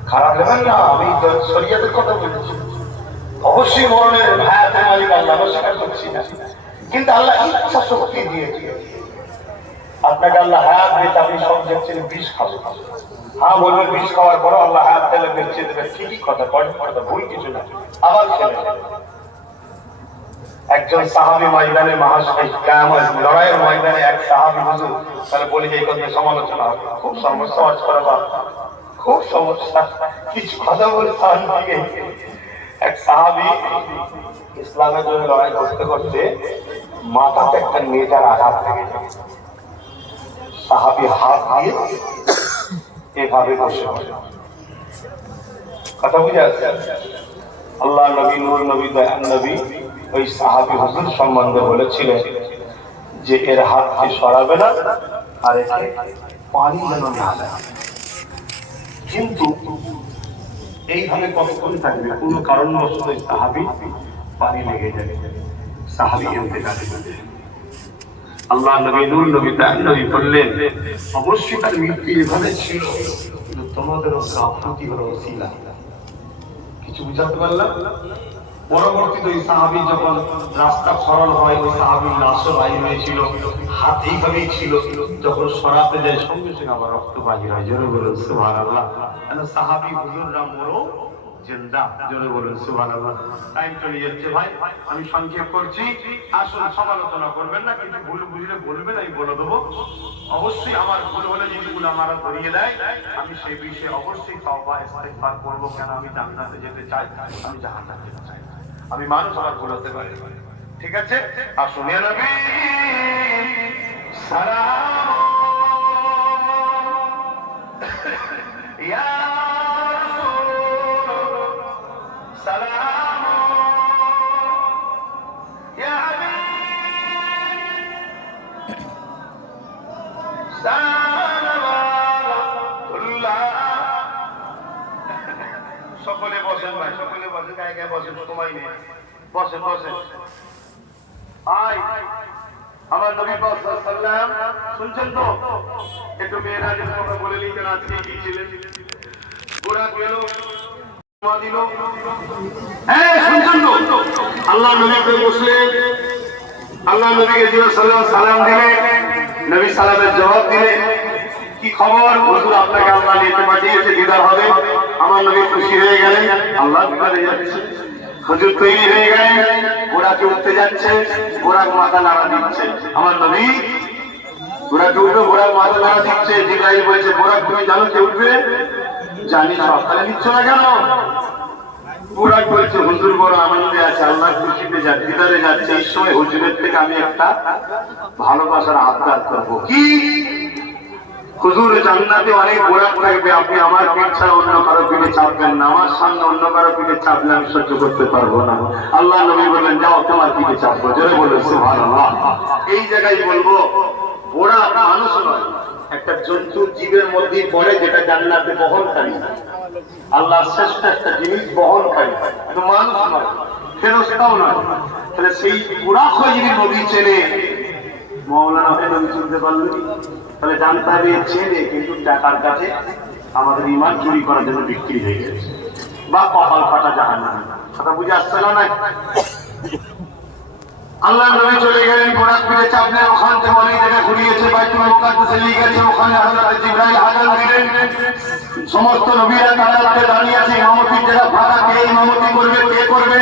খারাপ দেবেন না, আমি শরীয়তের কথা বলছি। অবশ্যই মরণের ভায়াতে মালিক আল্লাহ, স্বীকার করছি না, কিন্তু আল্লাহ ইচ্ছা শক্তি দিয়েছে। আপনাকে আল্লাহ হায়াত দিয়েছে, আপনি সব দেখছেন বিষ খাবেন, হ্যাঁ বলবেন বিষ খাওয়ার পরও আল্লাহ হায়াত দিলে বেঁচে দেবে, ঠিকই কথা, কথা ভুল কিছু না। আবার খেলে একজন সাহাবী ময়দানে, লড়াইয়ের ময়দানে এক সাহাবী হুজুর, তাহলে বলি যে এই কথা সমালোচনা হবে, খুব সমস্যা করা, খুব সমস্যা, কিছু কথা বলে দিকে এক সাহাবী ইসলামের জন্য লড়াই করতে করতে মাথাতে একটা নেজার আঘাত লেগে যায়। সাহাবী হাত দিয়ে এভাবে বসে কথা বুঝে আসছে। আল্লাহ নবী, নূর নবী, দয়ান নবী ওই সাহাবী হুজুর সম্বন্ধে বলেছিলেন যে এর হাতকে সরাবে না, আর একে পানি যেন না দেয়। কিন্তু এইভাবে কতক্ষণ থাকবে, কোনো কারণবশত সাহাবী পানি লেগে যাবে, সাহাবী ইন্তেকাল করবে। আল্লাহ নবী, নূর নবী, দয়ান নবী বললেন অবশ্যই তার মৃত্যু এভাবে ছিল, কিন্তু তোমাদের উপর আপত্তি হলো ওসিলা। কিছু বুঝাতে পারলাম? পরবর্তীতে ওই সাহাবী যখন রাস্তা খরল হয়, ওই সাহাবীর লাশও বাইর হয়েছিল, হাত এইভাবেই ছিল, যখন সরাতে যায় সঙ্গে সঙ্গে আবার রক্ত বাহির হয়। জোরে বলুন সুবহানাল্লাহ। সাহাবী হুজুররা মরো জিন্দা, জোরে বলুন সুবহানাল্লাহ। টাইম চলে যাচ্ছে ভাই, আমি সংক্ষেপ করছি। আসুন, সমালোচনা করবেন না, কিন্তু ভুল বুঝলে বলবেন, আমি বলে দেবো। অবশ্যই আমার ভুল হলে যদি ভুল আমার ধরিয়ে দেয়, আমি সেই বিষয়ে অবশ্যই তওবা ইস্তেগফার করবো। কেন আমি জান্নাতে যেতে চাই, আমি জাহান্নামে যেতে চাই। আমি মানুষ, আমার ভুল হতে পারে, ঠিক আছে? আসুন ইয়া নবী সালাম, ইয়া রাসূল সালাম, ইয়া হাবিব সালামাতুল্লাহ। সকলে বসেন ভাই, সকলে বসেন, গায়ে গায়ে বসেন, তোমায় নেই, বসেন বসেন। আয় আমার নবী পাক সাল্লাল্লাহু আলাইহি ওয়াসাল্লাম, শুনছেন তো? একটু মেয়েরাজের কথা বলে নিতেন, আজকে কি ছিলেন? গোরা গেল মা দিল, হ্যাঁ শুনছেন তো? আল্লাহ নবীকে বসলেন, আল্লাহ নবীকে জিজ্ঞাসা সাল্লাল্লাহু সালাম দিলেন, নবী সালামের জবাব দিলেন, কি খবর হুজুর, আপনাকে আল্লাহ নিতে পাঠিয়েছে, দিদার হবে। আমার নবী খুশি হয়ে গেলেন, আল্লাহ দিদারে যাচ্ছে। হুজুর তৈরি হয়ে গেলেন, ঘোড়াকে উঠতে যাচ্ছে, ঘোড়া মাথা নাড়া দিচ্ছে। আমার নবী ঘোড়াকে উঠবে, ঘোড়ার মাথা নাড়া দিচ্ছে। জিবরাইল বলছে ঘোড়া তুমি জানো কে উঠবে? জানি সব, তাহলে নিচ্ছ না কেন? ঘোড়া বলছে হুজুর বড় আনন্দে আছে, আল্লাহ খুশিতে যা দিদারে যাচ্ছে, এই সময় হুজুরের থেকে আমি একটা ভালোবাসার আবদার করবো। কি? হুজুর জান্নাতে অনেক ঘোড়া থাকবে, আপনি আমার পিঠ ছাড়া অন্য কারো পিঠে চাপবেন না, আমার সামনে অন্য কারো পিঠে চাপলে আমি সহ্য করতে পারবো না। আল্লাহ নবী বললেন যাও তোমার পিঠে চাপবো। জোরে বলে সুবহানাল্লাহ। এই জায়গায় বলবো ঘোড়া মানুষ নয়, একটা জন্তু জীবের মধ্যে পড়ে যেটা জান্নাতে বহনকারী, আল্লাহ শ্রেষ্ঠ একটা জিনিস বহনকারী, কিন্তু মানুষ নয়, ফেরেশতাও নয়। তাহলে সেই ঘোড়া খোঁজনি নবী চেনে, মৌলানা নবী চিনতে পারলেন? তাহলে জানতে হবে চেনে, কিন্তু টাকার কাছে আমাদের ইমান চুরি করার জন্য বিক্রি হয়ে গেছে, বা কপাল ফাটা জাহান্নামে। কথা বুঝে আসছে না? আল্লাহ নবী চলে গেলেন, ঘোড়া পিঠে চাপলেন, ওখান থেকে অনেক জায়গায় ঘুরিয়েছে, বাইতুল মুকাদ্দাসে নিয়ে গেছে, ওখানে হযরত জিবরাইল আযান দিলেন। সমস্ত নবীরা কাতারে দাঁড়িয়ে আছে, ইমামতির জায়গা ফাঁকা, কে ইমামতি করবে, কে করবে,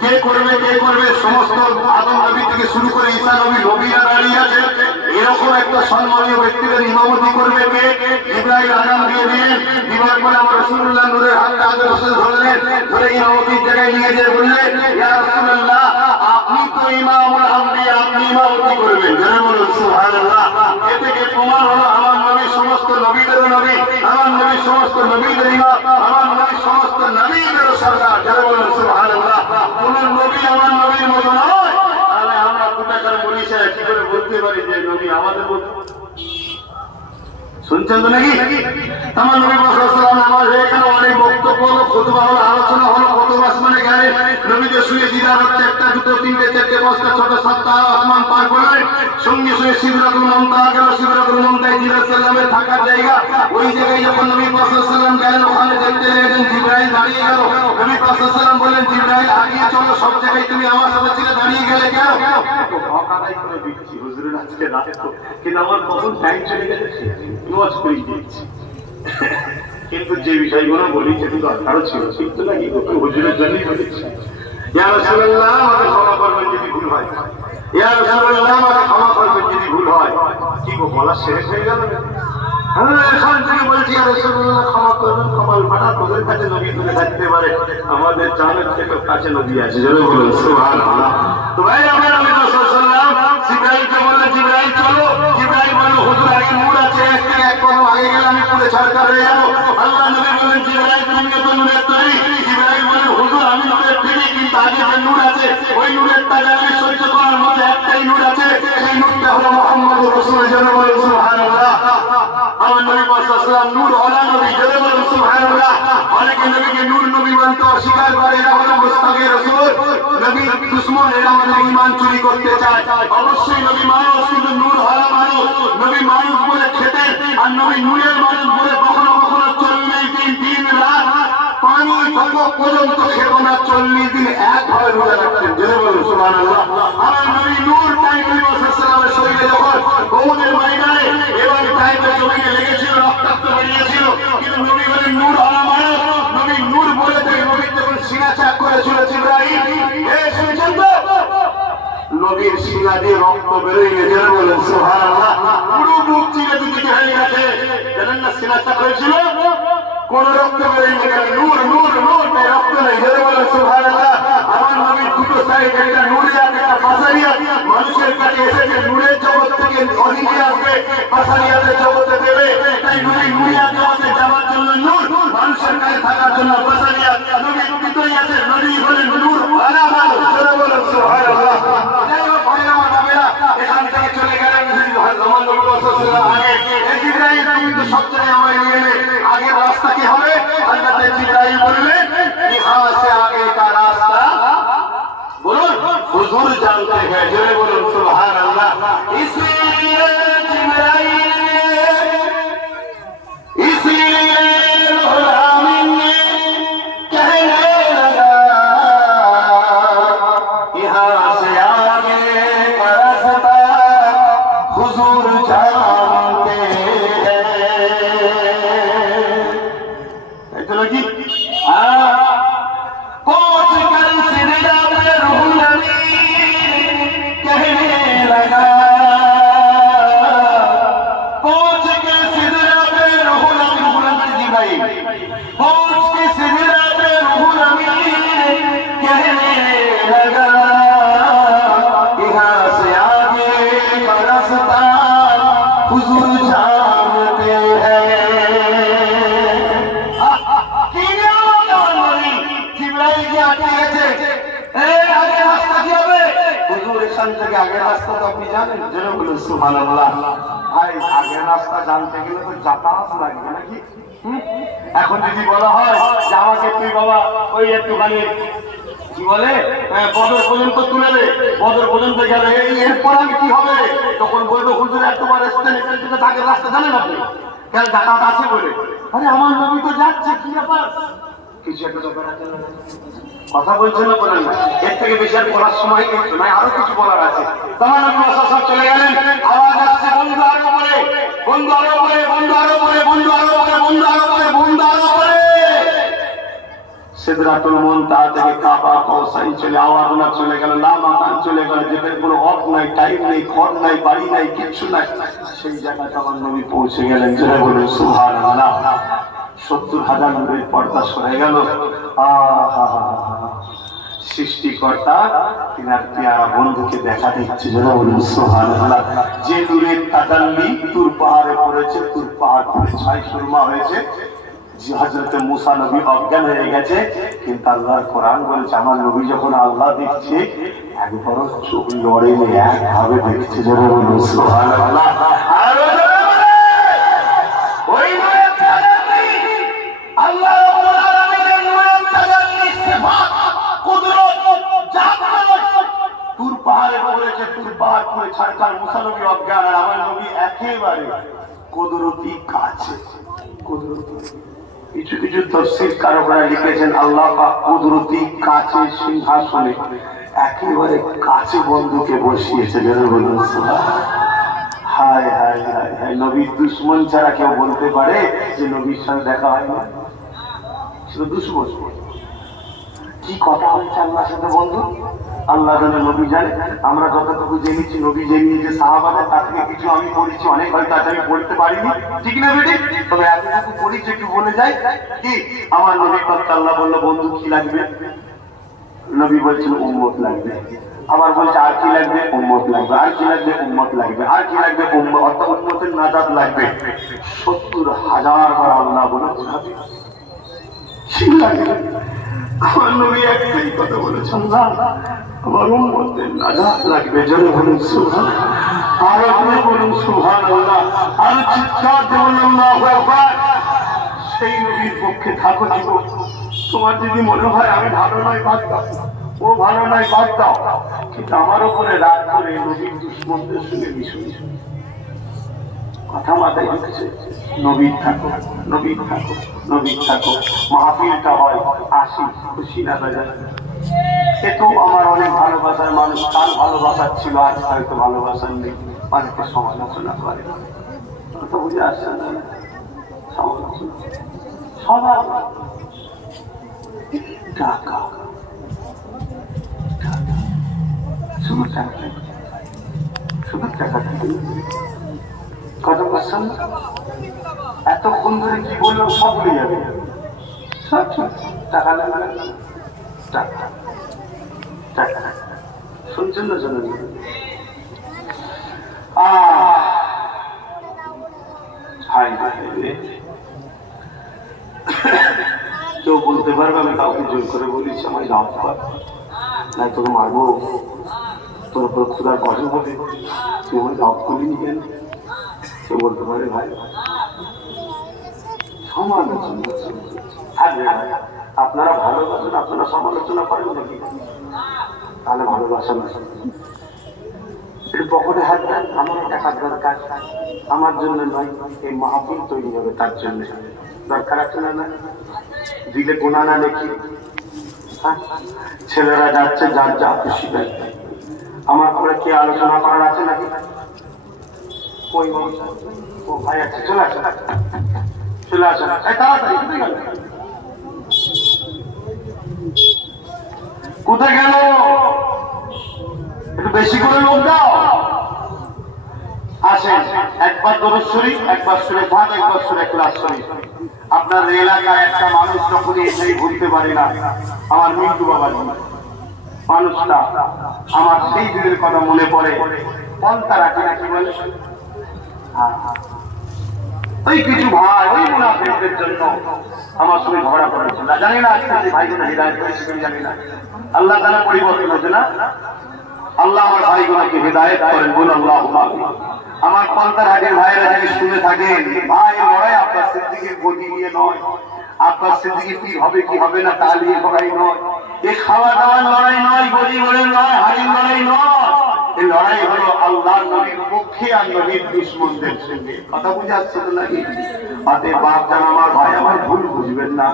কে করবে, কে করবে? সমস্ত আদম নবী থেকে শুরু করে ঈসা নবী, নবীরা দাঁড়িয়ে আছে। এরকম একটা সম্মানীয় ব্যক্তিদের ইমামতি করবে কে? জিবরাইল আযান দিয়ে দিলেন। দিবার পরে আমার রাসূলুল্লাহ নূরের হাতটা আগে বসে ধরলেন, ধরে ইমামতির জায়গায় নিয়ে যেয়ে বললেন ইয়া রাসূলুল্লাহ আপনি তো ইমামুল আম্বিয়া, আপনি ইমামতি করবেন। জোরে বলুন সুবহানাল্লাহ। এ থেকে প্রমাণ হলো আমার নবী সমস্ত নবীদের নবী, আমার নবী সমস্ত নবীদের ইমাম, আমার নবী সমস্ত নবীদের সরদার। জোরে বলুন সুবহানাল্লাহ। কোন নবী আমার নবীর মতো নয়, তাহলে আমরা কোটাকার মনীষা কি করে বলতে পারি যে নবী আমাদের মতো? শুনছেন তো নাকি? আমার নবী মুহাম্মদ নামাজ হয়ে গেল, অনেক বক্তব্য হলো, খুতবা হলো, আলোচনা হলো, কত আসমানে গেলেন, নবীদের শুয়ে দিদার হচ্ছে, একটা দুটো তিনটে চারটে পাঁচটা ছোট সাতটা আসমান পার করলেন, সঙ্গে সঙ্গে সিদরাতুল মুনতাহা গেল, সিদরাতুল মুনতাহা জিবরাইল সাল্লামের থাকার জায়গা। ওই জায়গায় যখন নবী সাল্লাম গেলেন, ওখানে দেখতে লেগেছেন জিবরাইল দাঁড়িয়ে গেল। নবী সাল্লাম বললেন জিবরাইল আগিয়ে চলো, সব জায়গায় তুমি আমার সাথে ছিলে, দাঁড়িয়ে গেলে কেন? হকাদাই করে দিচ্ছি হুজুরের আজকে রাতে তো, কিন্তু আমার কখন টাইম চলে গেছে নোয়াজ করে দিয়েছি। কিন্তু যে বিষয়গুলো বলি সেটি দরকারও ছিল, ঠিক তো নাকি? হুজুরের জন্যই বলেছি। ইয়া রাসূলুল্লাহ আমাকে ক্ষমা করবেন যদি ভুল হয়, ইয়া রাসূলুল্লাহ আমাকে ক্ষমা করবেন যদি ভুল হয়। কি গো বলা শেষ হয়ে গেল? এখন থেকে বলছি ইয়া রাসূলুল্লাহ ক্ষমা করবেন, কপাল ফাটা, তোদের কাছে নবী তুলে থাকতে পারে, আমাদের জানের থেকে কাছে নবী আছে। জোরে বলুন সুবহানাল্লাহ। তো ভাই আমার নবী সাল্লাল্লাহু জিবরাইলকে বললেন জিবরাইল চলো। জিবরাইল বলল হুজুর আগে নূর আছে, এক কদম আগে গেলে আমি পুরো ছাড়কার হয়ে যাবো। আল্লাহ নবী বললেন জিবরাইল তুমি তো নূরের তৈরি। জিবরাইল বলল হুজুর আমি নূরের তৈরি, কিন্তু আগে যে নূর আছে ওই নূরের তাজা আমি সহ্য করার মধ্যে একটাই নূর আছে, সেই নূরটা হলো মুহাম্মদুর রাসূল। জোরে বলুন সুবহানাল্লাহ। আমার নবী সাল্লাল্লাহু নূর ওয়ালা নবী। জোরে বলুন সুবহানাল্লাহ। অনেকে নবীকে নূর নবী বলতে অস্বীকার করে, এরা হলো মুস্তাগির রাসূল, নবী দুশমন, এরা আমাদের ঈমান চুরি করতে চায়। অবশ্যই নবী মানুষ, কিন্তু নূর ওয়ালা মানুষ। নবী মানুষ বলে খেতেন, আর নবী নূরের মানুষ বলে কখনো কখনো 40 দিন 3 রাত পানি টপক পর্যন্ত খেত না, 40 দিন একভাবে রোজা রাখতেন। জোরে বলুন সুবহানাল্লাহ। আমার নবী নূর তাই নবী সাল্লাল্লাহু শরীরে যখন বউদের ময়দানে এবং টাইপের জমিনে লেগেছিল, রক্তাক্ত বেরিয়েছিল, কিন্তু নবী বলেন নূর ওয়ালা মানুষ। নবী নূর বলে তাই নবী যখন সিনা চাক করেছিল জিবরাইল, শুনছেন তো? নবীর সিনা দিয়ে রক্ত বেরোয় গেছে। বলেন সুবহানাল্লাহ। পুরো মুখ চিরে দিকে হয়ে গেছে, জানেন না সিনা চাক হয়েছিল, কোন রক্ত বেরোয় গেল, নূর নূর নূর, তাই রক্ত নেই। জোরে বলেন সুবহানাল্লাহ। আমার নবীর দুটো সাইড, একটা নূরিয়াত একটা বাসারিয়াত। মানুষের কাছে এসেছে নূরের জগৎ থেকে অধীনে আসবে, বাসারিয়াতের জগতে দেবে। তাই নবী নূরিয়াত জগতে যাওয়ার জন্য নূর, মানুষের কাছে থাকার জন্য বাসারিয়াত। নবী দুটোই আছে, নবী বলেন নূর ওয়ালা মানুষ। জোরে বলেন সুবহানাল্লাহ। এখান থেকে চলে গেলেন আমার নবী সাল্লাল্লাহু আলাইহি ওয়াসাল্লাম। জিবরাইল তুমি তো সব জায়গায় আমায় নিয়ে এলে, আগের রাস্তা কি হবে? হযরত জিবরাইল বললেন ইহাं से आगे का रास्ता बोलो हुजूर जानते हैं। जय बोलो सुभान अल्लाह। इसलिए जिबराइल इसलिए आमीन कहने लगा इहां से आगे का रास्ता हुजूर जानते हैं। चलो जी कोच कर सिदरा पे रूह नबी कहने लगा স্টেশন থেকে আগের রাস্তা তো আপনি জানেন, যেন বলুন সুবহানাল্লাহ। ভাই আগের রাস্তা জানতে গেলে তো যাতায়াত লাগবে নাকি? এখন যদি বলা হয় যে আমাকে তুই বাবা ওই একটুখানি কি বলে বদর পর্যন্ত তুলে দে, বদর পর্যন্ত গেলে এরপর আমি কি হবে, তখন বলবে হুজুর এতবার এসছেন এখান থেকে আগের রাস্তা জানেন আপনি, কেন যাতায়াত আছে বলে। আরে আমার নবী তো যাচ্ছে, কি ব্যাপার, কিছু একটা ব্যাপার আছে না? কথা বলছেন না বলেন না, এর থেকে বেশি আর বলার সময় কিন্তু নয়, আরো কিছু বলার আছে। তখন নবী সব চলে গেলেন, আওয়াজ আসছে বন্ধু আরো পরে, বন্ধু আরো পরে, বন্ধু আরো পরে, বন্ধু আরো পরে, বন্ধু আরো পরে, বন্ধু আরো পরে। সিদরাতুল মুনতাহা থেকে কাবা কৌসাইন চলে আওয়াজনা চলে গেল, না মাকান চলে গেল, যেটার কোনো অফ নাই, টাইম নেই, ঘর নাই, বাড়ি নাই, কিচ্ছু নাই, সেই জায়গায় আমার নবী পৌঁছে গেলেন। যেটা বলুন সুবহানাল্লাহ। 70,000 নূরের পর্দা সরে গেল। সৃষ্টিকর্তা তিনার পেয়ারা বন্ধুকে দেখা দিচ্ছে। যেটা বলুন সুবহানাল্লাহ। যে নূরের তাজাল্লি তুর পাহাড়ে পড়েছে, তুর পাহাড় পড়ে ছাই সুরমা হয়েছে। হযরতে মুসা নবী অজ্ঞান হয়ে গেছে, কিন্তু আল্লাহর কোরআন বলছে আমার নবী যখন আল্লাহ দেখছে একবারও চোখ লড়েনি, একভাবে দেখছে। যেন বলুন সুবহানাল্লাহ। ওই আল্লাহ রাব্বুল আলামিনের নূরের তাজাল্লি সিফাত কুদরত তুর পাহাড়ে পড়েছে, তুর পাহাড় পড়ে ছাড়কার মুসা নবী অজ্ঞান, আর আমার নবী একেবারে কুদরতি কাছে। কুদরতি কিছু কিছু তাফসীর কারকরা লিখেছেন আল্লাহ পাক কুদরতি কাছে সিংহাসনে একেবারে কাছে বন্ধুকে বসিয়েছে। যেন বলুন সুবহানাল্লাহ। হায় হায় হায় হায়, নবীর দুশ্মন ছাড়া কেউ বলতে পারে যে নবীর সঙ্গে দেখা হয় না? শুধু দুশ্মন। কি কথা হচ্ছে আল্লাহর সাথে বন্ধু, আল্লাহ জানে, নবী জানে। আমরা যতটুকু জেনেছি নবী জেনিয়েছে সাহাবাদের, তার থেকে কিছু আমি পড়েছি, অনেক হয়তো আজ আমি পড়তে পারিনি, ঠিক না বেটি? তবে এতটুকু পড়েছি, একটু বলে যাই কি আমার নবী পাক আল্লাহ বললো বন্ধু কি লাগবে? নবী বলছেন উম্মত লাগবে। আবার বলছে আর কি লাগবে? উম্মত লাগবে। আর কি লাগবে? উম্মত লাগবে। আর কি লাগবে? উম্মত, অর্থাৎ উম্মতের নাজাত লাগবে। 70,000 বার আল্লাহ বলেছেন কি লাগবে? আমার নবী একটাই কথা বলেছেন, না আমার উম্মতের নাজাত লাগবে। জোরে বলুন সুবহানাল্লাহ। আরো জোরে বলুন সুবহানাল্লাহ। আর চিৎকার দিয়ে বলুন আল্লাহু আকবার। সেই নবীর পক্ষে থাকো জীবন। তোমার যদি মনে হয় আমি ভালো নয় বাদ দাও, ও ভালো নয় বাদ দাও, কিন্তু আমার উপরে রাগ করে নবীর দুশ্মনদের সঙ্গে মিশু। কথা মাথায় ঢুকেছে? নবীর থাকো, নবীর থাকো, নবীর থাকো। মাহফিলটা হয় আসি খুশি না বাজার, এতেও আমার অনেক ভালোবাসার মানুষ, তার ভালোবাসার ছিল, আজ হয়তো ভালোবাসার নেই, অনেকে সমালোচনা করে। কথা বুঝে আসছে না? সমালোচনা সবার টাকা, শুধু টাকা, শুধু টাকা। কথা বলছেন না? এতক্ষণ ধরে কি বললাম সব ভুলে যাবে, সব টাকা লাগবে, টাকা টাকা। শুনছেন না? শোনেন না? কেউ বলতে পারবে আমি কাউকে জোর করে বলিস আমায় লাভ কর, না তোকে মারবো, তোর উপর ক্ষুদার কষ্ট হবে, তুই আমায় লাভ করবি কেন? কেউ বলতে পারে? ভাই সমালোচনা থাকবে ভাই, আপনারা ভালোবাসেন, আপনারা সমালোচনা করেন নাকি? তাহলে ভালোবাসেন না। একটু পকেটে হাত দেন, আমার টাকার দরকার, আমার জন্য নয়, এই মাহফিল তৈরি হবে তার জন্য দরকার আছে না? না দিলে গোনা না দেখি। ছেলেরা যাচ্ছে যার যা খুশি দেয়, আমার করে কি আলোচনা করার আছে নাকি? ওই ও ভাই আছে, চলে আসে, চলে আসে, তাড়াতাড়ি কোথায় গেল? একটু বেশি করে লোক দাও। আসেন, একবার দরুদ শরীফ, একবার সূরা ফাতিহা, একবার সূরা ইখলাস শরীফ। আপনার এলাকায় একটা মানুষ যখনই এসেই ভুলতে পারে না, আমার মিন্টু বাবা মানুষটা, আমার সেই দিনের কথা মনে পড়ে। পন্থা রাখে না, কি বলে? ওই কিছু ভাই ওই মুনাফিকদের জন্য আমার সঙ্গে ঝগড়া করেছিল, জানি না আজকে ভাই বোন হিদায়াত হয়েছে জানি না, আল্লাহ তাআলা পরিবর্তন হচ্ছে না। আল্লাহ আমার ভাইগুলোকে হেদায়েত করেন, বলুন আল্লাহুম্মা আমিন। আমার পান্তারহাটের ভাইরা যদি শুনে থাকেন, ভাই লড়াই আব্বাস সিদ্দিকীর গদি নিয়ে নয়, আব্বাস সিদ্দিকী পীর হবে কি হবে না তা নিয়ে লড়াই নয়, এই খাওয়া দাওয়ার লড়াই নয়, গদি লড়াই নয়, হাড়ির লড়াই নয়। এই লড়াই হলো আল্লাহ নবীর পক্ষে আর নবীর দুশমনদের সঙ্গে। কথা বুঝে আসছে তো নাকি? অতএব বাপ জান আমার ভাই আমার ভুল বুঝবেন না।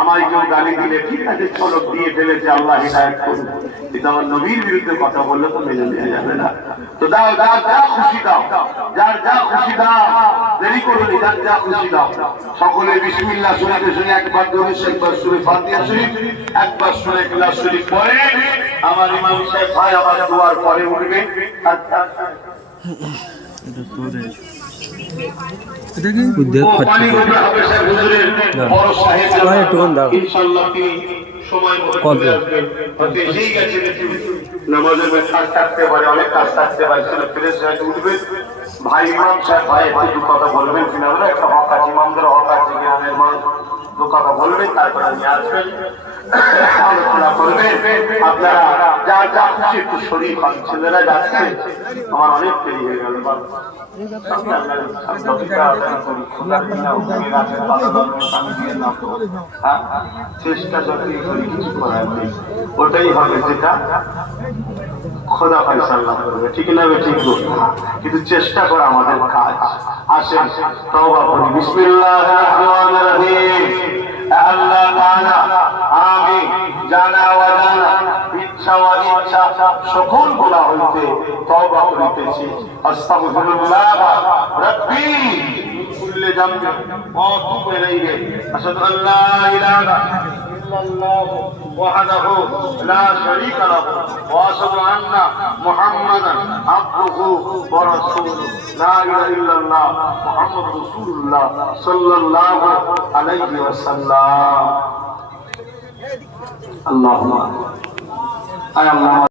আমায় কেউ গালি দিলে ঠিক আছে, চলো দিয়ে ফেলেছে, আল্লাহ হিদায়াত করুন, কিন্তু আমার নবীর বিরুদ্ধে কথা বললে তো মেনে নেওয়া যাবে না। তো দাও দাও, যা খুশি দাও, যার যা খুশি দাও, দেরি করুন, যার যা খুশি দাও। সকলে বিসমিল্লাহ শুনাতে শুনে একবার দরুদ শরীফ, একবার সূরা ফাতিহা শরীফ, একবার সূরা ইখলাস শরীফ পড়ে আমার ইমাম সাহেব ভাই আমার দোয়ার পরে উঠবে। ইনশাআল্লাহ সময় মতো চলে আসবেন। সেই গেছে নামাজের কাজ থাকতে পারে, অনেক কাজ থাকতে পারে, সেটা ফ্রেশ হয়ে উঠবে। ভাই ইমাম সাহেব ভাই একটু কথা বলবেন কিনা, বলে একটা হক আছে, ইমামদের হক আছে, গ্রামের মানুষ দু কথা বলবেন, তারপরে নিয়ে আসবেন, আলোচনা করবেন। আপনারা যা যা খুশি একটু শরীর হন। ছেলেরা যাচ্ছে, আমার অনেক দেরি হয়ে গেল, চেষ্টা যতই করি কিছু করার নেই, ওটাই হবে যেটা খোদা ফাইসাল্লাহ করবে, ঠিক না? ঠিক, কিন্তু চেষ্টা করা আমাদের কাজ। আসেন তওবা করি। বিসমিল্লাহির রহমানির রহিম। আল্লাহ তাআলা আমি জানা অজানা ইচ্ছা অনিচ্ছা সকল গুনাহ হইতে তওবা করিতেছি। আস্তাগফিরুল্লাহ রাব্বি মিন কুল্লি যামবি ওয়া আতুবু ইলাইহি। আশহাদু আল্লা ইলাহা ইল্লাল্লাহ ওয়াহদাহু লা শারীকা লাহু ওয়া আশহাদু আন্না মুহাম্মাদান আবদুহু ওয়া রাসূলুহু। লা ইলাহা ইল্লাল্লাহ মুহাম্মাদুর রাসূলুল্লাহ সাল্লাল্লাহু আলাইহি ওয়াসাল্লাম। আল্লাহুম্মা আয় আল্লাহ।